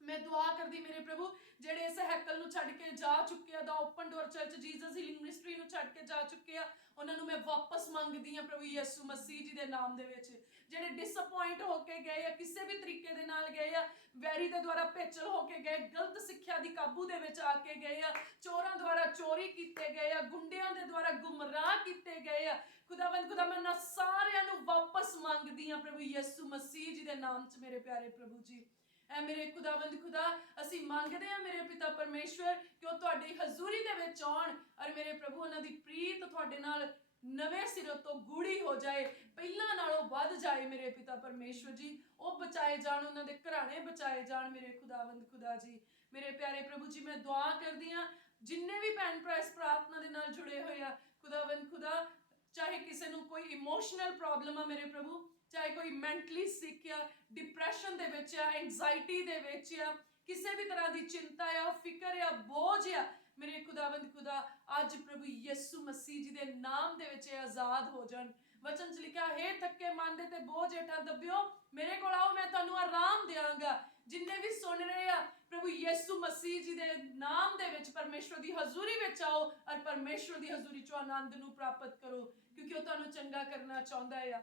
ਮੈਂ ਦੁਆ ਕਰਦੀ ਮੇਰੇ ਪ੍ਰਭੂ, ਜਿਹੜੇ ਇਸ ਹੈਕਲ ਨੂੰ ਛੱਡ ਕੇ ਜਾ ਚੁੱਕੇ ਆ, the open door church Jesus healing ministry ਨੂੰ ਛੱਡ ਕੇ ਜਾ ਚੁੱਕੇ ਆ, ਉਹਨਾਂ ਨੂੰ ਮੈਂ ਵਾਪਸ ਮੰਗਦੀ ਹਾਂ ਪ੍ਰਭੂ ਯਿਸੂ ਮਸੀਹ ਜੀ ਦੇ ਨਾਮ ਦੇ ਵਿੱਚ। ਜਿਹੜੇ ਡਿਸਅਪੁਆਇੰਟ ਹੋ ਕੇ ਗਏ ਆ, ਕਿਸੇ ਵੀ ਤਰੀਕੇ ਦੇ ਨਾਲ ਗਏ ਆ, ਵੈਰੀ ਦੇ ਦੁਆਰਾ ਭੇਚਲ ਹੋ ਕੇ ਗਏ, ਗਲਤ ਸਿੱਖਿਆ ਦੀ ਕਾਬੂ ਦੇ ਵਿੱਚ ਆ ਕੇ ਗਏ ਆ, ਚੋਰਾਂ ਦੁਆਰਾ ਚੋਰੀ ਕੀਤੇ ਗਏ ਆ, ਗੁੰਡਿਆਂ ਦੇ ਦੁਆਰਾ ਗੁੰਮਰਾਹ ਕੀਤੇ ਗਏ ਆ, ਖੁਦਾਵੰਦ ਖੁਦਾ ਮੈਂ ਉਹਨਾਂ ਸਾਰਿਆਂ ਨੂੰ ਵਾਪਸ ਮੰਗਦੀ ਹਾਂ ਪ੍ਰਭੂ ਯਿਸੂ ਮਸੀਹ ਜੀ ਦੇ ਨਾਮ 'ਚ ਮੇਰੇ ਪਿਆਰੇ ਪ੍ਰਭੂ ਜੀ। ਐ ਮੇਰੇ ਖੁਦਾਵੰਦ ਖੁਦਾ, ਅਸੀਂ ਮੰਗਦੇ ਹਾਂ ਮੇਰੇ ਪਿਤਾ ਪਰਮੇਸ਼ਵਰ ਕਿ ਉਹ ਤੁਹਾਡੀ ਹਜ਼ੂਰੀ ਦੇ ਵਿੱਚ ਆਉਣ ਔਰ ਮੇਰੇ ਪ੍ਰਭੂ ਉਹਨਾਂ ਦੀ ਪ੍ਰੀਤ ਤੁਹਾਡੇ ਨਾਲ ਨਵੇਂ ਸਿਰੋਂ ਤੋਂ ਗੂੜੀ ਹੋ ਜਾਏ, ਪਹਿਲਾਂ ਨਾਲੋਂ ਵੱਧ ਜਾਏ ਮੇਰੇ ਪਿਤਾ ਪਰਮੇਸ਼ਵਰ ਜੀ। ਉਹ ਬਚਾਏ ਜਾਣ, ਉਹਨਾਂ ਦੇ ਘਰਾਣੇ ਬਚਾਏ ਜਾਣ ਮੇਰੇ ਖੁਦਾਵੰਦ ਖੁਦਾ ਜੀ। ਮੇਰੇ ਪਿਆਰੇ ਪ੍ਰਭੂ ਜੀ, ਮੈਂ ਦੁਆ ਕਰਦੀ ਹਾਂ, ਜਿੰਨੇ ਵੀ ਭੈਣ ਭਰਾ ਇਸ ਪ੍ਰਾਰਥਨਾ ਦੇ ਨਾਲ ਜੁੜੇ ਹੋਏ ਆ ਖੁਦਾਵੰਦ ਖੁਦਾ, ਚਾਹੇ ਕਿਸੇ ਨੂੰ ਕੋਈ ਇਮੋਸ਼ਨਲ ਪ੍ਰੋਬਲਮ ਆ ਮੇਰੇ ਪ੍ਰਭੂ, ਚਾਹੇ ਕੋਈ ਮੈਂਟਲੀ ਸਿੱਕ ਆ, ਡਿਪਰੈਸ਼ਨ ਦੇ ਵਿੱਚ ਆ, ਐਂਗਜ਼ਾਇਟੀ ਦੇ ਵਿੱਚ ਆ, ਕਿਸੇ ਵੀ ਤਰ੍ਹਾਂ ਦੀ ਚਿੰਤਾ ਆ, ਫਿਕਰ ਆ, ਬੋਝ ਆ, ਮੇਰੇ ਖੁਦਾਵੰਦ ਖੁਦਾ ਅੱਜ ਪ੍ਰਭੂ ਯਿਸੂ ਮਸੀਹ ਜੀ ਦੇ ਨਾਮ ਦੇ ਵਿੱਚ ਆਜ਼ਾਦ ਹੋ ਜਾਣ। ਵਚਨ 'ਚ ਲਿਖਿਆ, ਹੇ ਥੱਕੇ ਮਨ ਦੇ ਤੇ ਬੋਝ ਹੇਠਾਂ ਦੱਬਿਓ, ਮੇਰੇ ਕੋਲ ਆਓ, ਮੈਂ ਤੁਹਾਨੂੰ ਆਰਾਮ ਦਿਆਂਗਾ। ਜਿੰਨੇ ਵੀ ਸੁਣ ਰਹੇ ਆ ਪ੍ਰਭੂ ਯਿਸੂ ਮਸੀਹ ਜੀ ਦੇ ਨਾਮ ਦੇ ਵਿੱਚ परमेश्वर ਦੀ ਹਜ਼ੂਰੀ ਵਿੱਚ ਆਓ ਔਰ परमेश्वर ਦੀ ਹਜ਼ੂਰੀ ਚੋਂ ਆਨੰਦ ਨੂੰ ਪ੍ਰਾਪਤ ਕਰੋ, ਕਿਉਂਕਿ ਉਹ ਤੁਹਾਨੂੰ ਚੰਗਾ ਕਰਨਾ ਚਾਹੁੰਦਾ ਹੈ।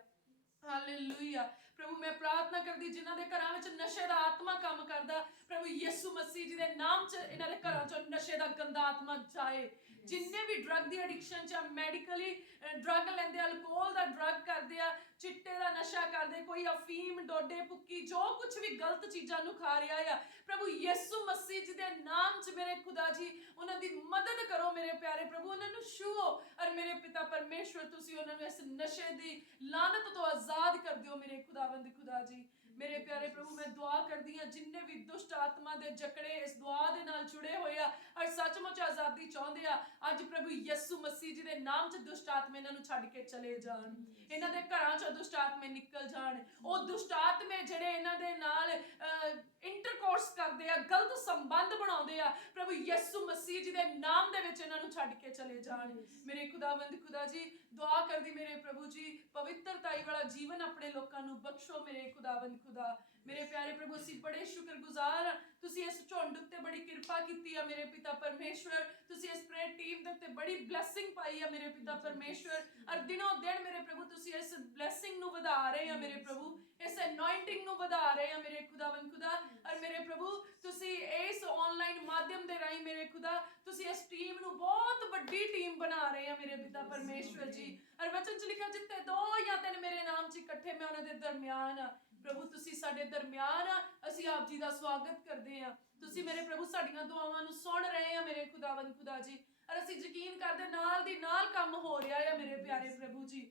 ਹਾਲੇਲੂਇਆ। प्रभु मैं प्रार्थना करदी जिन्हां दे घरां विच नशे दा आत्मा काम करदा, प्रभु यीशु मसीह जी दे नाम च इन्हां दे घरां चों नशे दा गंदा आत्मा जाए। जिन्ने भी ड्रग दी एडिक्शन च मैडिकली ड्रग लैंदे, अल्कोहल दा ड्रग करदे आ, चिट्टे दा नशा करदे, कोई अफीम डोडे भुक्की जो कुछ भी गलत चीज़ां नूं खा रहा है, प्रभु यीशु मसीह जी दे नाम च मेरे खुदा जी उन्हां दी मदद करो मेरे प्यारे प्रभु, उन्हां नूं छूओ और मेरे पिता परमेश्वर तुसीं उन्हां नूं इस नशे दी लानत तो आज़ाद कर दिओ मेरे खुदावंद खुदा जी। मेरे प्यारे प्रभु मैं दुआ करदी हां जिन्ने भी दुष्ट आत्मा दे जकड़े इस दुआ दे नाल जुड़े होए आ और सचमुच आज़ादी चाहुंदे आ, अज प्रभु यीशु मसीह जी दे नाम च दुष्ट आत्मे इन्हां नूं छड्ड के चले जाण, इन्हां दे घरां चों दुष्ट आत्मे निकल जाण। ओ दुष्ट आत्मे जिहड़े इन्हां दे नाल इंटरकोर्स करदे आ, गलत संबंध बनाउंदे आ, प्रभु यीशु मसीह जी दे नाम दे विच इन्हां नूं छड्ड के चले जाण। मेरे खुदावंद खुदा जी दुआ करदी मेरे प्रभु जी पवित्रताई वाला जीवन अपने लोकां नूं बख्शो मेरे खुदावंद खुदा। मेरे प्यारे प्रभु असीं बड़े शुक्रगुजार हां, तुसीं इस झुंड उत्ते बड़ी किरपा कीती है मेरे पिता परमेश्वर, तुसीं इस प्रेयर टीम दे उत्ते बड़ी ब्लैसिंग पाई है मेरे पिता परमेश्वर, और दिनों दिन मेरे प्रभु तुसीं इस ब्लैसिंग नूं वधा रहे हैं मेरे प्रभु, इस अनॉइंटिंग नूं वधा रहे हैं मेरे खुदावंद खुदा। और मेरे प्रभु तुसीं इस ऑनलाइन माध्यम दे राहीं मेरे खुदा तुसीं इस टीम नूं बहुत वड्डी टीम बना रहे हैं मेरे पिता परमेश्वर जी। और वचन च लिखा जिथे 2 या 3 मेरे नाम च इकट्ठे मैं उन्हां दे दरमियान आ, प्रभु तुसीं साडे दरमियान आ, असीं आप जी दा स्वागत करदे हां। तुसीं मेरे प्रभु साडीआं दुआवां नूं सुण रहे हैं मेरे खुदावंद खुदा जी, और असीं यकीन करदे नाल दी नाल काम हो रहा है मेरे प्यारे प्रभु जी।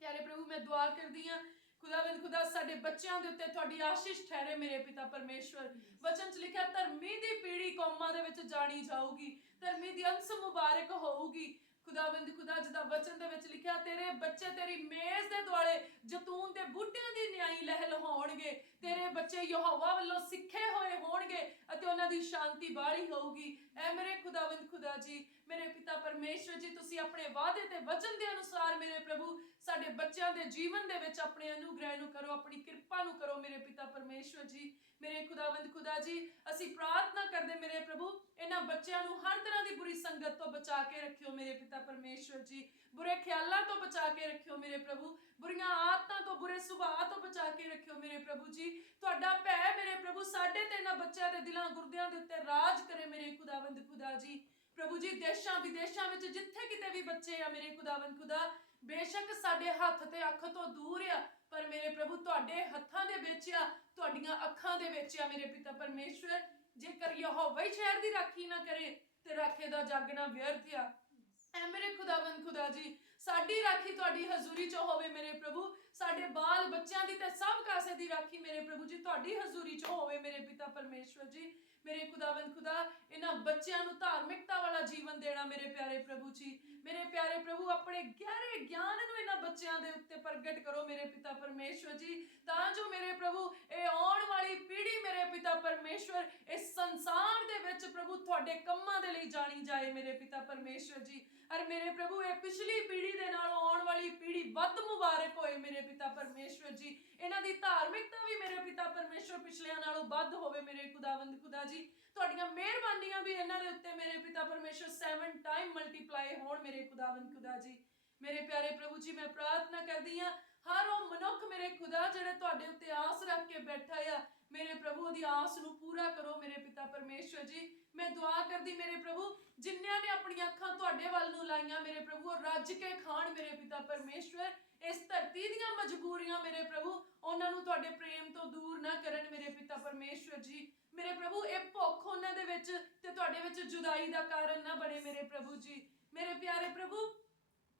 प्यारे प्रभु मैं दुआ करदी हां खुदावंद खुदा साडे बच्चों के उत्ते तुहाडी आशीष ठहरे मेरे पिता परमेश्वर। वचन च लिखा धर्मी दी पीढ़ी कौमां दे विच जानी जाऊगी, धर्मी दी अंश मुबारक होऊगी। खुदावंद खुदा जिदा वचन दे विच लिखा तेरे बच्चे तेरी मेज दे दुआले जैतून दे बूटियां दी न्याई लहल होणगे, तेरे बच्चे यहोवा वल्लों सिखे होए होणगे अते उन्हां दी शांति बाड़ी होऊगी। ऐ मेरे खुदावंद खुदा जी मेरे पिता परमेश्वर जी तुसीं अपने वादे ते वचन दे अनुसार मेरे प्रभु साडे बच्चों दे जीवन दे विच अपने अनुग्रह नूं करो, अपनी कृपा नूं करो मेरे पिता परमेश्वर जी। मेरे खुदावंद खुदा जी असीं प्रार्थना करदे मेरे प्रभु इन्हां बच्चों नूं हर तरह की बुरी संगत तो बचा के रखियो मेरे पिता परमेश्वर जी, बुरे ख्यालों तो बचा के रखियो मेरे प्रभु, बुरियां आदतां तो बुरे सुभाव तो बचा के रखियो मेरे प्रभु जी। तुहाडा भै मेरे प्रभु साडे ते इन्हां बच्चों दे दिलां गुरदियां दे उत्ते राज करे मेरे खुदावंद खुदा जी। प्रभु जी देशां विदेशां विच जिथे किते भी बच्चे आ मेरे खुदावंद खुदा बेशक साडे हथ ते अख तो दूर आ, पर मेरे प्रभु तुहाडे हत्थां दे विच आ, तुहाडीआं अखां दे विच आ मेरे पिता परमेश्वर। जेकर यहोवा ही शहर दी राखी ना करे ते राखे दा जागना व्यर्थ आ। ऐ मेरे खुदावंद खुदा जी साडी राखी तुहाडी हजूरी च होवे मेरे प्रभु, साडे बाल बच्चों दी ते सब कासे दी राखी मेरे प्रभु जी तुहाडी हजूरी च होवे मेरे पिता परमेश्वर जी। मेरे खुदावंद खुदा इन्हां बच्चों नूं धार्मिकता वाला जीवन देना मेरे प्यारे प्रभु जी। मेरे प्यारे प्रभु अपने गहरे ज्ञान नूं इन्हां बच्चों दे उत्ते प्रगट करो मेरे पिता परमेश्वर जी, तां जो मेरे प्रभु ये आउण वाली पीढ़ी मेरे पिता परमेश्वर इस संसार दे विच प्रभु तुहाडे कम्मां दे लई जानी जाए मेरे पिता परमेश्वर जी। और मेरे प्रभु ये पिछली पीढ़ी दे नालों आउण वाली पीढ़ी वध मुबारक होए मेरे पिता परमेश्वर जी, इन्हां दी धार्मिकता भी मेरे पिता परमेश्वर पिछलियां नालों वध होवे मेरे खुदावंद खुदा जी। तुहाडीआं मेहरबानियां भी इन्हां दे उत्ते मेरे पिता परमेश्वर 7 टाइम मल्टीप्लाई होण मेरे खुदावंद खुदा जी। मेरे प्यारे प्रभु जी मैं प्रार्थना करदी हां हर वो मनुख मेरे खुदा जिहड़े तुहाडे उत्ते आस रख के बैठा आ मेरे प्रभु दी आस नूं पूरा करो मेरे पिता परमेश्वर जी। मैं दुआ करदी मेरे प्रभु जिन्नियां ने अपनी अखां तुहाडे वल नूं लाईआं मेरे प्रभु रज के खाण मेरे पिता परमेश्वर, इस धरती दीआं मजबूरियां मेरे प्रभु उन्हां नूं तुहाडे प्रेम तो दूर ना करन मेरे पिता परमेश्वर जी। मेरे प्रभु ये भुख उन्हां दे विच ते तुहाडे विच जुदाई दा कारण ना बने मेरे प्रभु जी। मेरे प्यारे प्रभु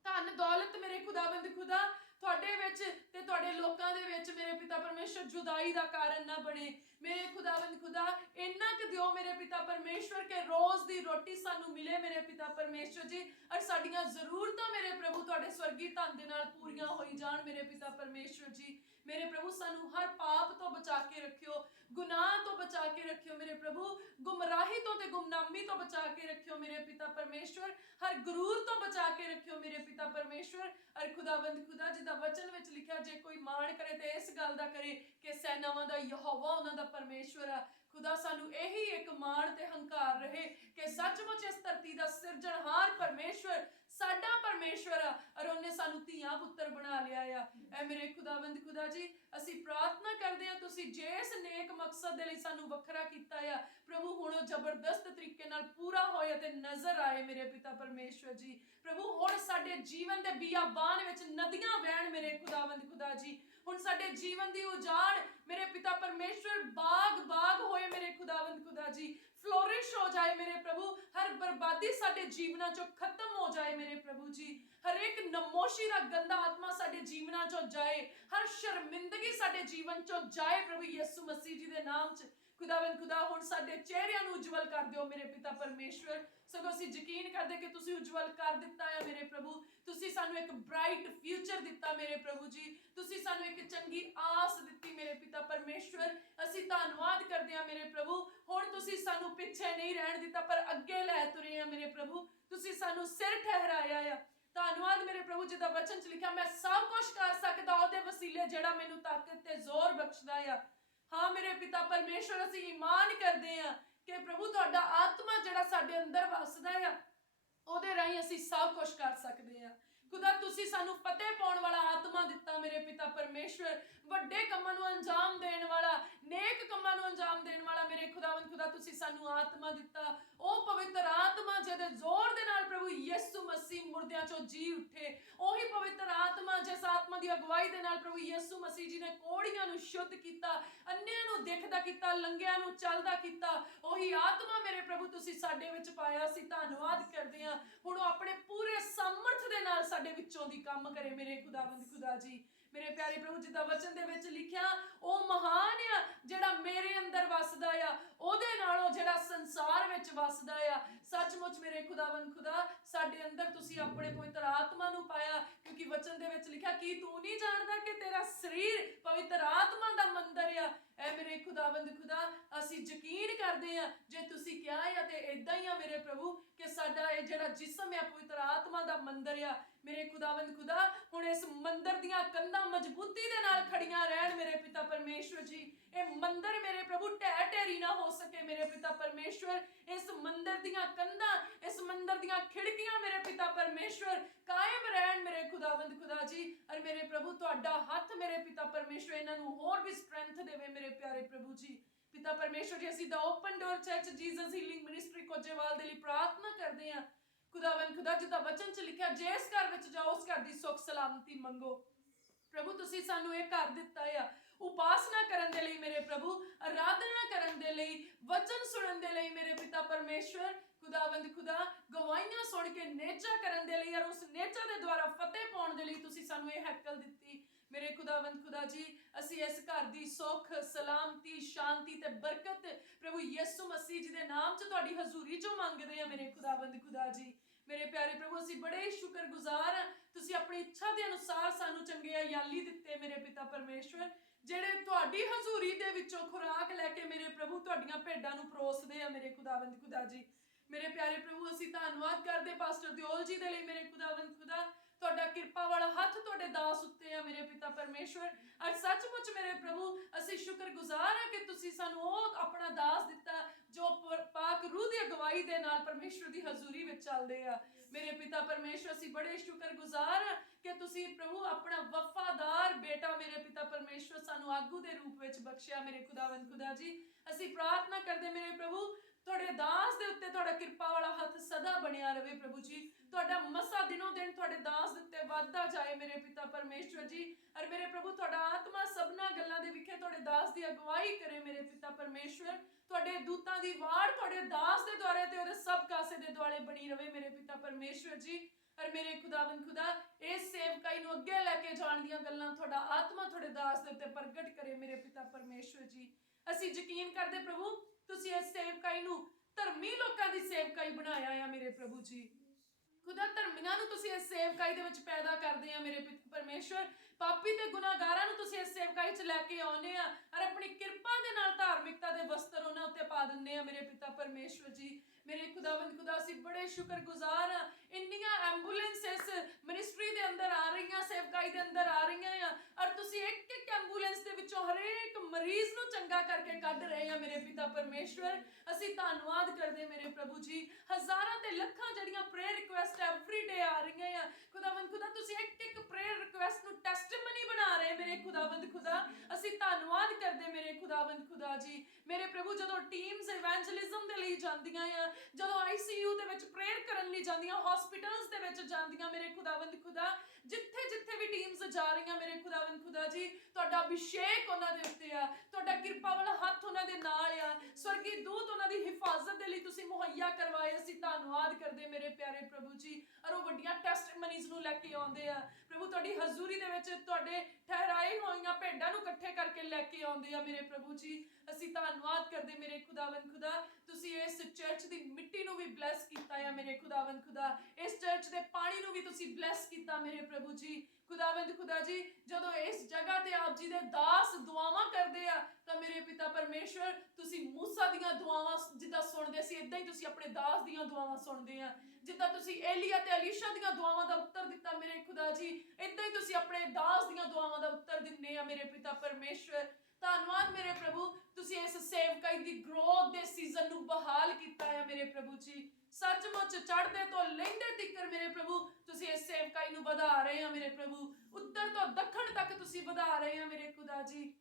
धन दौलत मेरे खुदावंद खुदा तुहाडे विच ते तुहाडे लोकां दे विच मेरे पिता परमेश्वर जुदाई दा कारण ना बने मेरे खुदावंद खुदा। इन्ना क दिओ मेरे पिता परमेश्वर के रोज दी रोटी सानू मिले मेरे पिता परमेश्वर जी, और साडीआं जरूरतां मेरे प्रभु तुहाडे स्वर्गी धन दे नाल पूरीआं होई जाण मेरे पिता परमेश्वर जी। मेरे प्रभु सानू हर पाप तो बचा के रखियो, गुनाह तो बचा के रखियो मेरे प्रभु, गुमराही तो ते गुमनामी तो बचा के रखियो मेरे पिता परमेश्वर, हर गुरूर तो बचा के रखियो मेरे पिता परमेश्वर। और खुदावंद खुदा जिदा वचन विच लिखा जे कोई माण करे ते इस गल दा करे कि सेनावां दा यहोवा उन्हां दा परमेश्वर आ। खुदा सानू यही एक माण ते हंकार रहे कि सचमुच इस धरती दा सिरजणहार परमेश्वर साडा परमेश्वर आ और उन्हें सानू धीआं पुत्तर बना लिया आ। ऐ मेरे खुदावंद खुदा जी असी प्रार्थना करते हैं तुसी जिस नेक मकसद दे लई सानू वखरा कीता आ प्रभु हुण जबरदस्त तरीके नाल पूरा होए ते नजर आए मेरे पिता परमेश्वर जी। प्रभु हुण साडे जीवन दे बियाबान विच नदियां वहण मेरे खुदावंद खुदा जी। हुण साडे जीवन दी उजाड़ मेरे पिता परमेश्वर बाग बाग होए मेरे खुदावंद खुदा जी। फ्लोरिश हो जाए मेरे प्रभु। हर बर्बादी साडे जीवना चो खत्म हो जाए मेरे प्रभु जी। हर एक नमोशी दा गंदा आत्मा साडे जीवना चो जाए। हर शर्मिंदगी साडे जीवन चो जाए प्रभु यीशु मसीह जी दे नाम च। खुदावंद खुदा हुण साडे चेहरिਆਂ ਨੂੰ उज्जवल कर दिओ मेरे पिता परमेश्वर। सगों ਅਸੀਂ ਯਕੀਨ ਕਰਦੇ ਕਿ ਤੁਸੀਂ उज्जवल कर ਦਿੱਤਾ ਹੈ ਮੇਰੇ ਪ੍ਰਭੂ। ਤੁਸੀਂ ਸਾਨੂੰ ਇੱਕ ਬ੍ਰਾਈਟ ਫਿਊਚਰ ਦਿੱਤਾ ਮੇਰੇ ਪ੍ਰਭੂ ਜੀ। ਤੁਸੀਂ ਸਾਨੂੰ ਇੱਕ ਚੰਗੀ ਆਸ ਦਿੱਤੀ ਮੇਰੇ ਪਿਤਾ परमेश्वर। ਅਸੀਂ ਧੰਨਵਾਦ ਕਰਦੇ ਹਾਂ ਮੇਰੇ ਪ੍ਰਭੂ। ਹੁਣ ਤੁਸੀਂ ਸਾਨੂੰ ਪਿੱਛੇ ਨਹੀਂ ਰਹਿਣ ਦਿੱਤਾ ਪਰ ਅੱਗੇ ਲੈ ਤੁਰੇ ਆ ਮੇਰੇ ਪ੍ਰਭੂ। ਤੁਸੀਂ ਸਾਨੂੰ ਸਿਰ ਠਹਿਰਾਇਆ ਆ। ਧੰਨਵਾਦ ਮੇਰੇ ਪ੍ਰਭੂ ਜਿਦਾ ਵਚਨ ਚ ਲਿਖਿਆ ਮੈਂ ਸਭ ਕੁਝ ਕਰ ਸਕਦਾ ਉਹਦੇ ਵਸੀਲੇ ਜਿਹੜਾ ਮੈਨੂੰ ਤਾਕਤ ਤੇ ਜ਼ੋਰ ਬਖਸ਼ਦਾ ਆ। हाँ मेरे पिता परमेश्वर असी ईमान करते हैं कि प्रभु तुहाडा आत्मा जिहड़ा साडे अंदर वसदा है ਉਹਦੇ ਰਾਹੀਂ ਅਸੀਂ ਸਭ ਕੁਝ ਕਰ ਸਕਦੇ ਹਾਂ। खुदा तुसी सानू फतेह पाउण वाला आत्मा दिता मेरे पिता परमेश्वर। वड्डे कम्मां नूं अंजाम देण वाला नेक कम्मां नूं अंजाम देण वाला मेरे खुदावंद खुदा तुसी सानू आत्मा दिता। ओ पवित्र आत्मा जिहदे जोर दे नाल प्रभु यीशु मसीह मुर्दियां चों जी उठे। ओही पवित्र आत्मा जिस आत्मा दी अगवाई दे नाल प्रभु यीशु मसीह जी ने कोड़ियां नूं शुद्ध कीता, अन्नियां नूं दिखदा कीता, लंगियां नूं चलदा कीता। ओही आत्मा मेरे प्रभु तुसी साडे विच पाया। असीं धन्नवाद करदे हां। हुण ओ अपने पूरे सामर्थ दे नाल साडे विचों दी काम करे मेरे खुदावंद खुदा जी। मेरे प्यारे प्रभु जिदा वचन दे विच लिखिया ओ महान आ जिहड़ा मेरे अंदर वसदा आ ओदे नालों जिहड़ा संसार विच वसदा आ। सचमुच मेरे खुदावंद खुदा साडे अंदर तुसी अपने पवित्र आत्मा नूं पाया क्योंकि वचन दे विच लिखिया कि तू नहीं जानदा कि तेरा शरीर पवित्र आत्मा दा मंदिर आ। ऐ मेरे खुदावंद खुदा असी यकीन करते हैं जे तुसी क्या है ते इदां ही आ मेरे प्रभु कि साडा ये जिहड़ा जिस्म है पवित्र आत्मा दा मंदिर आ। मेरे खुदावंद खुदा हुण इस मंदिर दियां कंधां मजबूती दे नाल खड़ियां रहण मेरे पिता परमेश्वर जी। ये मंदिर मेरे प्रभु ढह ढेरी ना हो सके मेरे पिता परमेश्वर। इस मंदिर दियां कंधां इस मंदिर दियां खिड़कियां मेरे पिता परमेश्वर कायम रहण मेरे खुदावंद खुदा जी। और मेरे प्रभु तुहाडा हथ मेरे पिता परमेश्वर इन्हां नूं होर भी स्ट्रेंथ देवे मेरे प्यारे प्रभु जी। पिता परमेश्वर जी असीं the open door church Jesus healing ministry Kojewal दे लई प्रार्थना करदे हां। खुदावंद खुदा जिदा वचन च लिखिया जिस घर विच जाओ उस घर दी सुख सलामती मंगो। प्रभु तुसी सानू ये घर दिता है उपासना करन दे लई मेरे प्रभु, आराधना करन दे लई, वचन सुनन दे लई मेरे पिता परमेश्वर। खुदावंद खुदा गवाहियां सुन के नेचा करन दे लई और उस नेचा दे द्वारा फतेह पाउण दे लई तुसी सानू ये हैकल दित्ती मेरे खुदावंद खुदा जी। असी इस घर दी सुख सलामती शांति ते बरकत प्रभु यीशु मसीह जी दे नाम च तुहाडी हजूरी चों मंगदे आ मेरे खुदावंद खुदा जी। मेरे प्यारे प्रभु असी बड़े शुक्रगुजार हां तुसी अपनी इच्छा दे अनुसार सानू चंगे अयाली दित्ते मेरे पिता परमेश्वर ਜਿਹੜੇ ਤੁਹਾਡੀ ਹਜ਼ੂਰੀ ਦੇ ਵਿੱਚੋਂ ਖੁਰਾਕ ਲੈ ਕੇ ਮੇਰੇ ਪ੍ਰਭੂ ਤੁਹਾਡੀਆਂ ਭੇਡਾਂ ਨੂੰ ਪਰੋਸਦੇ ਆ ਮੇਰੇ ਖੁਦਾਵੰਦ ਖੁਦਾ ਜੀ। ਮੇਰੇ ਪਿਆਰੇ ਪ੍ਰਭੂ ਅਸੀਂ ਧੰਨਵਾਦ ਕਰਦੇ ਪਾਸਟਰ ਦਿਓਲ ਜੀ ਦੇ ਲਈ ਮੇਰੇ ਖੁਦਾਵੰਦ ਖੁਦਾ। ਤੁਹਾਡਾ ਕਿਰਪਾ ਵਾਲਾ ਹੱਥ ਤੁਹਾਡੇ ਦਾਸ ਉੱਤੇ ਆ ਮੇਰੇ ਪਿਤਾ ਪਰਮੇਸ਼ਵਰ। ਅੱਜ ਸੱਚਮੁੱਚ ਮੇਰੇ ਪ੍ਰਭੂ ਅਸੀਂ ਸ਼ੁਕਰਗੁਜ਼ਾਰ ਹਾਂ ਕਿ ਤੁਸੀਂ ਸਾਨੂੰ ਉਹ ਆਪਣਾ ਦਾਸ ਦਿੱਤਾ ਜੋ ਪਾਕ ਰੂਹ ਦੀ ਅਗਵਾਈ ਦੇ ਨਾਲ ਪਰਮੇਸ਼ਵਰ ਦੀ ਹਜ਼ੂਰੀ ਵਿੱਚ ਚੱਲਦੇ ਆ ਮੇਰੇ ਪਿਤਾ ਪਰਮੇਸ਼ਵਰ। ਅਸੀਂ ਬੜੇ ਸ਼ੁਕਰਗੁਜ਼ਾਰ ਹਾਂ ਕਿ ਤੁਸੀਂ ਪ੍ਰਭੂ ਆਪਣਾ ਵਫਾਦਾਰ ਬੇਟਾ ਮੇਰੇ ਪਿਤਾ ਪਰਮੇਸ਼ਵਰ ਸਾਨੂੰ ਆਗੂ ਦੇ ਰੂਪ ਵਿੱਚ ਬਖਸ਼ਿਆ ਮੇਰੇ ਖੁਦਾਵੰਦ ਖੁਦਾ ਜੀ। ਅਸੀਂ ਪ੍ਰਾਰਥਨਾ ਕਰਦੇ ਮੇਰੇ ਪ੍ਰਭੂ ਤੁਹਾਡੇ ਦਾਸ ਦੇ ਉੱਤੇ ਤੁਹਾਡਾ ਕਿਰਪਾ ਵਾਲਾ ਹੱਥ ਸਦਾ ਬਣਿਆ ਰਵੇ ਪ੍ਰਭੂ ਜੀ। ਤੁਹਾਡਾ ਮਸਾ ਦਿਨੋਂ ਦਿਨ ਤੁਹਾਡੇ ਦਾਸ ਦੇ ਉੱਤੇ ਵੱਧਦਾ ਜਾਏ ਮੇਰੇ ਪਿਤਾ ਪਰਮੇਸ਼ਵਰ ਜੀ। ਔਰ ਮੇਰੇ ਪ੍ਰਭੂ ਤੁਹਾਡਾ ਆਤਮਾ ਸਭਨਾ ਗੱਲਾਂ ਦੇ ਵਿਖੇ ਤੁਹਾਡੇ ਦਾਸ ਦੀ ਅਗਵਾਈ ਕਰੇ ਮੇਰੇ ਪਿਤਾ ਪਰਮੇਸ਼ਵਰ। ਤੁਹਾਡੇ ਦੂਤਾਂ ਦੀ ਵਾੜ ਤੁਹਾਡੇ ਦਾਸ ਦੇ ਦੁਆਰੇ ਤੇ ਉਹਦੇ ਸਭ ਕਾਸੇ ਦੇ ਦੁਆਲੇ ਬਣੀ ਰਵੇ ਮੇਰੇ ਪਿਤਾ ਪਰਮੇਸ਼ਵਰ ਜੀ। ਔਰ ਮੇਰੇ ਖੁਦਾਵੰਦ ਖੁਦਾ ਇਸ ਸੇਵਕਾਈ ਨੂੰ ਅੱਗੇ ਲੈ ਕੇ ਜਾਣ ਦੀਆਂ ਗੱਲਾਂ ਤੁਹਾਡਾ ਆਤਮਾ ਤੁਹਾਡੇ ਦਾਸ ਦੇ ਉੱਤੇ ਪ੍ਰਗਟ ਕਰੇ ਮੇਰੇ ਪਿਤਾ ਪਰਮੇਸ਼ਵਰ ਜੀ। ਅਸੀਂ ਯਕੀਨ ਕਰਦੇ ਪ੍ਰਭੂ ਤੁਸੀਂ ਇਸ ਸੇਵਕਾਈ ਨੂੰ ਧਰਮੀ ਲੋਕਾਂ ਦੀ ਸੇਵਕਾਈ ਬਣਾਇਆ ਆ ਮੇਰੇ ਪ੍ਰਭੂ ਜੀ। ਖੁਦਾ ਧਰਮੀਆਂ ਨੂੰ ਤੁਸੀਂ ਇਸ ਸੇਵਕਾਈ ਦੇ ਵਿੱਚ ਪੈਦਾ ਕਰਦੇ ਆ ਮੇਰੇ ਪਿਤਾ ਪਰਮੇਸ਼ਵਰ। ਪਾਪੀ ਤੇ ਗੁਨਾਹਗਾਰਾਂ ਨੂੰ ਤੁਸੀਂ ਇਸ ਸੇਵਕਾਈ 'ਚ ਲੈ ਕੇ ਆਉਂਦੇ ਆ ਔਰ ਆਪਣੀ ਕਿਰਪਾ ਦੇ ਨਾਲ ਧਾਰਮਿਕਤਾ ਦੇ ਵਸਤਰ ਉਹਨਾਂ ਉੱਤੇ ਪਾ ਦਿੰਦੇ ਆ ਮੇਰੇ ਪਿਤਾ ਪਰਮੇਸ਼ਵਰ ਜੀ। मेरे खुदावंद खुदा ਅਸੀਂ बड़े शुक्रगुजार हाँ ਇੰਨੀਆਂ ਐਂਬੂਲੈਂਸਸ ਮਿਨਿਸਟਰੀ ਦੇ ਅੰਦਰ ਆ ਰਹੀਆਂ ਸੇਵਕਾਈ ਦੇ ਅੰਦਰ ਆ ਰਹੀਆਂ ਔਰ ਤੁਸੀਂ ਇੱਕ ਇੱਕ ਐਂਬੂਲੈਂਸ ਦੇ ਵਿੱਚੋਂ ਹਰੇਕ ਮਰੀਜ਼ ਨੂੰ ਚੰਗਾ ਕਰਕੇ ਕੱਢ ਰਹੇ ਆ ਮੇਰੇ ਪਿਤਾ ਪਰਮੇਸ਼ਵਰ ਅਸੀਂ ਧੰਨਵਾਦ ਕਰਦੇ ਮੇਰੇ ਪ੍ਰਭੂ ਜੀ ਹਜ਼ਾਰਾਂ ਤੇ ਲੱਖਾਂ ਜਿਹੜੀਆਂ ਪ੍ਰੇਅਰ ਰਿਕੁਐਸਟ ਐਵਰੀ ਡੇ ਆ ਰਹੀਆਂ ਆ ਖੁਦਾਵੰਦ ਖੁਦਾ ਤੁਸੀਂ ਇੱਕ ਇੱਕ ਪ੍ਰੇਅਰ ਰਿਕੁਐਸਟ ਨੂੰ ਟੈਸਟੀਮਨੀ ਬਣਾ ਰਹੇ ਮੇਰੇ ਖੁਦਾਵੰਦ ਖੁਦਾ ਅਸੀਂ ਧੰਨਵਾਦ ਕਰਦੇ ਮੇਰੇ ਖੁਦਾਵੰਦ ਖੁਦਾ ਜੀ ਮੇਰੇ ਪ੍ਰਭੂ ਜਦੋਂ ਟੀਮਸ ਇਵੈਂਜਲਿਜ਼ਮ ਦੇ ਲਈ ਜਾਂਦੀਆਂ ਆ ਜਦੋਂ ਆਈਸੀਯੂ ਦੇ ਵਿੱਚ ਪ੍ਰੇਅਰ ਕਰਨ ਲਈ ਜਾਂਦੀਆਂ ਹਸਪੀਟਲਸ ਦੇ ਵਿੱਚ ਜਾਂਦੀਆਂ ਮੇਰੇ ਖੁਦਾਵੰਦ ਖੁਦਾ ਜਿੱਥੇ ਜਿੱਥੇ ਵੀ ਟੀਮਸ ਜਾ ਰਹੀਆਂ ਮੇਰੇ ਖੁਦਾਵੰਦ ਖੁਦਾ ਜੀ ਤੁਹਾਡਾ ਅਭਿਸ਼ੇਕ ਉਹਨਾਂ ਦੇ ਉੱਤੇ ਆ ਤੁਹਾਡਾ ਕਿਰਪਾ ਵਾਲਾ ਹੱਥ ਉਹਨਾਂ ਦੇ ਨਾਲ ਆ ਸਵਰਗੀ ਦੂਤ ਉਹਨਾਂ ਦੀ ਹਿਫਾਜ਼ਤ ਦੇ ਲਈ ਤੁਸੀਂ ਮੁਹੱਈਆ ਕਰਵਾਏ ਅਸੀਂ ਧੰਨਵਾਦ ਕਰਦੇ ਮੇਰੇ ਪਿਆਰੇ ਪ੍ਰਭੂ ਜੀ ਔਰ ਉਹ ਵੱਡੀਆਂ ਟੈਸਟਮਨੀਜ਼ ਨੂੰ ਲੈ ਕੇ ਆਉਂਦੇ ਆ ਪ੍ਰਭੂ ਤੁਹਾਡੀ ਹਜ਼ੂਰੀ ਦੇ ਵਿੱਚ ਤੁਹਾਡੇ ਠਹਿਰਾਏ ਹੋਈਆਂ ਭੇਡਾਂ ਨੂੰ ਇਕੱਠੇ ਕਰਕੇ ਲੈ ਕੇ ਆਉਂਦੇ ਆ ਮੇਰੇ ਪ੍ਰਭੂ ਜੀ ਅਸੀਂ ਧੰਨਵਾਦ ਕਰਦੇ ਮੇਰੇ ਖੁਦਾਵੰਦ ਖੁਦਾ ਤੁਸੀਂ ਇਸ ਚਰਚ ਦੀ ਮਿੱਟੀ ਨੂੰ ਵੀ ਬਲੈਸ ਕੀਤਾ ਆ ਮੇਰੇ ਖੁਦਾਵੰਦ ਖੁਦਾ ਇਸ ਚਰਚ ਦੇ ਪਾਣੀ ਨੂੰ ਵੀ ਤੁਸੀਂ ਬਲੈਸ ਕੀਤਾ ਮੇਰੇ ਪ੍ਰਭੂ ਜੀ ਖੁਦਾਵੰਦ ਖੁਦਾ ਜੀ ਜਦੋਂ ਇਸ ਜਗ੍ਹਾ ਤੇ ਆਪ ਜੀ ਦੇ ਦਾਸ ਦੁਆਵਾਂ ਕਰਦੇ ਆ ਤਾਂ ਮੇਰੇ ਪਿਤਾ ਪਰਮੇਸ਼ਵਰ ਤੁਸੀਂ ਮੂਸਾ ਦੀਆਂ ਦੁਆਵਾਂ ਜਿੱਦਾਂ ਸੁਣਦੇ ਸੀ ਇਦਾਂ ਹੀ ਤੁਸੀਂ ਆਪਣੇ ਦਾਸ ਦੀਆਂ ਦੁਆਵਾਂ ਸੁਣਦੇ ਆ ਜਿੱਦਾਂ ਤੁਸੀਂ ਏਲੀਆ ਤੇ ਅਲੀਸ਼ਾ ਦੀਆਂ ਦੁਆਵਾਂ ਦਾ ਉੱਤਰ ਦਿੱਤਾ ਮੇਰੇ ਖੁਦਾ ਜੀ ਇਦਾਂ ਹੀ ਤੁਸੀਂ ਆਪਣੇ ਦਾਸ ਦੀਆਂ ਦੁਆਵਾਂ ਦਾ ਉੱਤਰ ਦਿੰਦੇ ਆ ਮੇਰੇ ਪਿਤਾ ਪਰਮੇਸ਼ਵਰ ਧੰਨਵਾਦ ਮੇਰੇ ਪ੍ਰਭੂ ਤੁਸੀਂ ਇਸ ਸੇਵਕਾਈ ਦੀ ਗਰੋਥ ਦੇ ਸੀਜ਼ਨ ਨੂੰ ਬਹਾਲ ਕੀਤਾ ਹੈ ਮੇਰੇ ਪ੍ਰਭੂ ਜੀ ਸੱਚਮੁੱਚ ਚੜ੍ਹਦੇ ਤੋਂ ਲਹਿੰਦੇ ਤੀਕਰ ਮੇਰੇ ਪ੍ਰਭੂ ਤੁਸੀਂ ਇਸ ਸੇਵਕਾਈ ਨੂੰ ਵਧਾ ਰਹੇ ਹੋ ਮੇਰੇ ਪ੍ਰਭੂ ਉੱਤਰ ਤੋਂ ਦੱਖਣ ਤੱਕ ਤੁਸੀਂ ਵਧਾ ਰਹੇ ਹੋ ਮੇਰੇ ਖੁਦਾ ਜੀ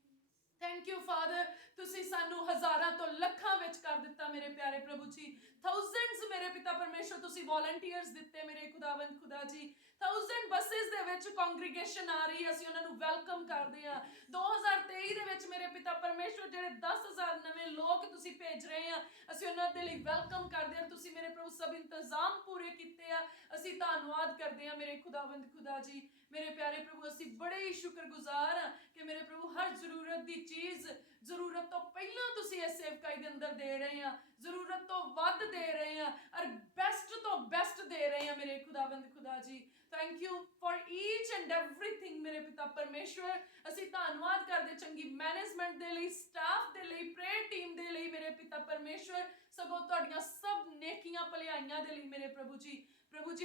ਥੈਂਕ ਯੂ ਫਾਦਰ ਤੁਸੀਂ ਸਾਨੂੰ ਹਜ਼ਾਰਾਂ ਤੋਂ ਲੱਖਾਂ ਵਿੱਚ ਕਰ ਦਿੱਤਾ ਮੇਰੇ ਪਿਆਰੇ ਪ੍ਰਭੂ ਜੀ ਥਾਊਜ਼ੈਂਡਸ ਮੇਰੇ ਪਿਤਾ ਪਰਮੇਸ਼ਵਰ ਤੁਸੀਂ ਵੋਲੰਟੀਅਰਸ ਦਿੱਤੇ ਮੇਰੇ ਖੁਦਾਵੰਦ ਖੁਦਾ ਜੀ 1000 ਬੱਸਿਸ ਦੇ ਵਿੱਚ ਕੰਗਰੀਗੇਸ਼ਨ ਆ ਰਹੀ ਹੈ ਅਸੀਂ ਉਹਨਾਂ ਨੂੰ ਵੈਲਕਮ ਕਰਦੇ ਆ 2023 ਦੇ ਵਿੱਚ ਮੇਰੇ ਪਿਤਾ ਪਰਮੇਸ਼ਵਰ ਜਿਹੜੇ 10000 ਨਵੇਂ ਲੋਕ ਤੁਸੀਂ ਭੇਜ ਰਹੇ ਆ ਅਸੀਂ ਉਹਨਾਂ ਦੇ ਲਈ ਵੈਲਕਮ ਕਰਦੇ ਆ ਤੁਸੀਂ ਮੇਰੇ ਪ੍ਰਭੂ ਸਭ ਇੰਤਜ਼ਾਮ ਪੂਰੇ ਕੀਤੇ ਆ ਅਸੀਂ ਧੰਨਵਾਦ ਕਰਦੇ ਆ ਮੇਰੇ ਖੁਦਾਵੰਦ ਖੁਦਾ ਜੀ ਮੇਰੇ ਪਿਆਰੇ ਪ੍ਰਭੂ ਅਸੀਂ ਬੜੇ ਹੀ ਸ਼ੁਕਰਗੁਜ਼ਾਰ ਆ ਕਿ ਮੇਰੇ ਪ੍ਰਭੂ ਹਰ ਜ਼ਰੂਰਤ ਦੀ ਚੀਜ਼ ਜ਼ਰੂਰਤ ਤੋਂ ਪਹਿਲਾਂ ਤੁਸੀਂ ਇਸ ਸੇਵਕਾਈ ਦੇ ਅੰਦਰ ਦੇ ਰਹੇ ਆ ਜ਼ਰੂਰਤ ਤੋਂ ਵੱਧ ਦੇ ਰਹੇ ਆ ਔਰ ਬੈਸਟ ਤੋਂ ਬੈਸਟ ਦੇ ਰਹੇ ਆ ਮੇਰੇ ਖੁਦਾਵੰਦ ਖੁਦਾ ਜੀ thank you for each and everything ਮੇਰੇ ਪਿਤਾ ਪਰਮੇਸ਼ਵਰ ਅਸੀਂ ਧੰਨਵਾਦ ਕਰਦੇ ਚੰਗੀ ਮੈਨੇਜਮੈਂਟ ਦੇ ਲਈ ਸਟਾਫ ਦੇ ਲਈ ਪ੍ਰੇਅਰ ਟੀਮ ਦੇ ਲਈ ਮੇਰੇ ਪਿਤਾ ਪਰਮੇਸ਼ਵਰ ਸਗੋਂ ਤੁਹਾਡੀਆਂ ਸਭ ਨੇਕੀਆਂ ਭਲਾਈਆਂ ਦੇ ਲਈ ਮੇਰੇ ਪ੍ਰਭੂ ਜੀ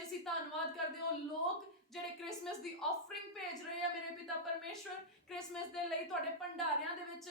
ਅਸੀਂ ਧੰਨਵਾਦ ਕਰਦੇ ਹਾਂ ਲੋਕ ਜਿਹੜੇ ਕ੍ਰਿਸਮਸ ਦੀ ਆਫਰਿੰਗ ਭੇਜ ਰਹੇ ਆ ਮੇਰੇ ਪਿਤਾ ਪਰਮੇਸ਼ਵਰ ਕ੍ਰਿਸਮਸ ਦੇ ਲਈ ਤੁਹਾਡੇ ਭੰਡਾਰਿਆਂ ਦੇ ਵਿੱਚ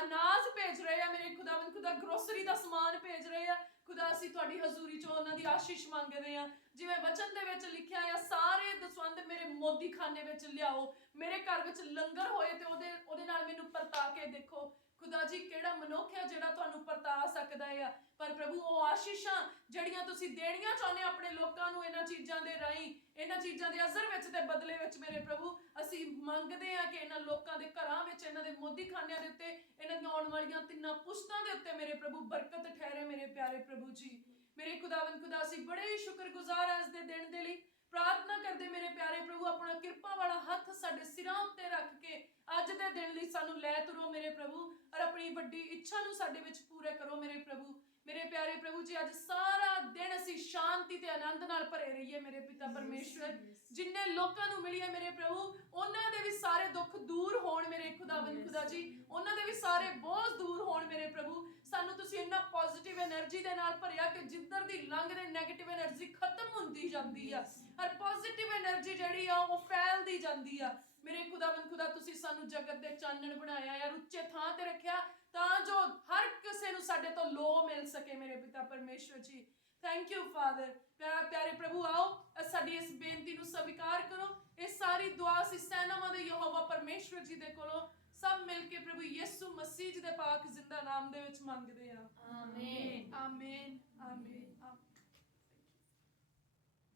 ਅਨਾਜ ਭੇਜ ਰਹੇ ਆ ਮੇਰੇ ਖੁਦਾਵੰਦ ਖੁਦਾ ਗਰੋਸਰੀ ਦਾ ਸਮਾਨ ਭੇਜ ਰਹੇ ਆ ਖੁਦਾ ਅਸੀਂ ਤੁਹਾਡੀ ਹਜ਼ੂਰੀ ਚੋਂ ਉਹਨਾਂ ਦੀ ਆਸ਼ੀਸ਼ ਮੰਗਦੇ ਆ ਜਿਵੇਂ ਵਚਨ ਦੇ ਵਿੱਚ ਲਿਖਿਆ ਆ ਸਾਰੇ ਦਸਵੰਧ ਮੇਰੇ ਮੋਦੀ ਖਾਨੇ ਵਿੱਚ ਲਿਆਓ ਮੇਰੇ ਘਰ ਵਿੱਚ ਲੰਗਰ ਹੋਏ ਤੇ ਉਹਦੇ ਨਾਲ ਮੈਨੂੰ ਪਰਤਾ ਕੇ ਦੇਖੋ ਖੁਦਾ ਜੀ ਕਿਹੜਾ ਮਨੁੱਖ ਹੈ ਜਿਹੜਾ ਤੁਹਾਨੂੰ ਪਰਤਾ ਸਕਦਾ ਆ ਪਰ ਪ੍ਰਭੂ ਉਹ ਆਸ਼ੀਸ਼ਾਂ ਜਿਹੜੀਆਂ ਤੁਸੀਂ ਦੇਣੀਆਂ ਚਾਹੁੰਦੇ ਆਪਣੇ ਲੋਕਾਂ ਨੂੰ ਇਹਨਾਂ ਚੀਜ਼ਾਂ ਦੇ ਰਾਹੀਂ ਇਹਨਾਂ ਚੀਜ਼ਾਂ ਦੇ ਅਸਰ ਵਿੱਚ ਤੇ ਬਦਲੇ ਵਿੱਚ ਮੇਰੇ ਪ੍ਰਭੂ ਅਸੀਂ ਮੰਗਦੇ ਆ ਕਿ ਇਹਨਾਂ ਲੋਕਾਂ ਦੇ ਘਰਾਂ ਵਿੱਚ ਇਹਨਾਂ ਦੇ ਮੋਦੀ ਖਾਨਿਆਂ ਦੇ ਉੱਤੇ ਇਹਨਾਂ ਦੀਆਂ ਆਉਣ ਵਾਲੀਆਂ ਤਿੰਨਾਂ ਪੁਸ਼ਤਾਂ ਦੇ ਉੱਤੇ ਮੇਰੇ ਪ੍ਰਭੂ ਬਰਕਤ ਠਹਿਰੇ ਮੇਰੇ ਪਿਆਰੇ ਪ੍ਰਭੂ ਜੀ ਮੇਰੇ ਖੁਦਾਵੰਦ ਖੁਦਾ ਅਸੀਂ ਬੜੇ ਹੀ ਸ਼ੁਕਰਗੁਜ਼ਾਰ ਹਾਂ ਇਸ ਦੇ ਦਿਨ ਦੇ ਲਈ ਪ੍ਰਾਰਥਨਾ ਕਰਦੇ ਮੇਰੇ ਪਿਆਰੇ ਪ੍ਰਭੂ ਆਪਣਾ ਕਿਰਪਾ ਵਾਲਾ ਹੱਥ ਸਾਡੇ ਸਿਰਾਂ ਉੱਤੇ ਰੱਖ ਕੇ ਅੱਜ ਦੇ ਦਿਨ ਲਈ ਸਾਨੂੰ ਲੈ ਤੁਰੋ ਮੇਰੇ ਪ੍ਰਭੂ ਔਰ ਆਪਣੀ ਵੱਡੀ ਇੱਛਾ ਨੂੰ ਸਾਡੇ ਵਿੱਚ ਪੂਰੇ ਕਰੋ ਮੇਰੇ ਪ੍ਰਭੂ ਮੇਰੇ ਪਿਆਰੇ ਪ੍ਰਭੂ ਜੀ ਅੱਜ ਸਾਰਾ ਦਿਨ ਅਸੀਂ ਸ਼ਾਂਤੀ ਤੇ ਆਨੰਦ ਨਾਲ ਭਰੇ ਰਹੀਏ ਮੇਰੇ ਪਿਤਾ ਪਰਮੇਸ਼ਵਰ ਜਿੰਨੇ ਲੋਕਾਂ ਨੂੰ ਮਿਲੀ ਹੈ ਮੇਰੇ ਪ੍ਰਭੂ ਉਹਨਾਂ ਦੇ ਵੀ ਸਾਰੇ ਦੁੱਖ ਦੂਰ ਹੋਣ ਮੇਰੇ ਖੁਦਾਵੰਦ ਖੁਦਾ ਜੀ ਉਹਨਾਂ ਦੇ ਵੀ ਸਾਰੇ ਬੋਝ ਦੂਰ ਹੋਣ ਮੇਰੇ ਪ੍ਰਭੂ ਸਾਨੂੰ ਤੁਸੀਂ ਇੰਨਾ ਪੋਜ਼ਿਟਿਵ એનર્ਜੀ ਦੇ ਨਾਲ ਭਰਿਆ ਕਿ ਜਿੱਧਰ ਦੀ ਲੰਘਦੇ ਨੈਗੇਟਿਵ એનર્ਜੀ ਖਤਮ ਹੁੰਦੀ ਜਾਂਦੀ ਆ ਔਰ ਪੋਜ਼ਿਟਿਵ એનર્ਜੀ ਜਿਹੜੀ ਆ ਉਹ ਫੈਲਦੀ ਜਾਂਦੀ ਆ ਮੇਰੇ ਖੁਦਾਵੰਦ ਖੁਦਾ ਤੁਸੀਂ ਸਾਨੂੰ ਜਗਤ ਦੇ ਚਾਨਣ ਬਣਾਇਆ ਯਾਰ ਉੱਚੇ ਥਾਂ ਤੇ ਰੱਖਿਆ ਤਾਂ ਜੋ ਹਰ ਕਿਸੇ ਨੂੰ ਸਾਡੇ ਤੋਂ ਲੋ ਮਿਲ ਸਕੇ ਮੇਰੇ ਪਿਤਾ ਪਰਮੇਸ਼ਵਰ ਜੀ ਥੈਂਕ ਯੂ ਫਾਦਰ ਪਿਆਰੇ ਪ੍ਰਭੂ ਆਓ ਸਾਡੀ ਇਸ ਬੇਨਤੀ ਨੂੰ ਸਵੀਕਾਰ ਕਰੋ ਇਹ ਸਾਰੀ ਦੁਆ ਅਸੀਂ ਸੈਨਾਵਾਂ ਦੇ ਯਹੋਵਾ ਪਰਮੇਸ਼ਵਰ ਜੀ ਦੇ ਕੋਲੋਂ ਸਭ ਮਿਲ ਕੇ ਪ੍ਰਭੂ ਯਿਸੂ ਮਸੀਹ ਜੀ ਦੇ ਪਾਕ ਜ਼ਿੰਦਾ ਨਾਮ ਦੇ ਵਿੱਚ ਮੰਗਦੇ ਆ ਆਮੀਨ ਆਮੀਨ ਆਮੀਨ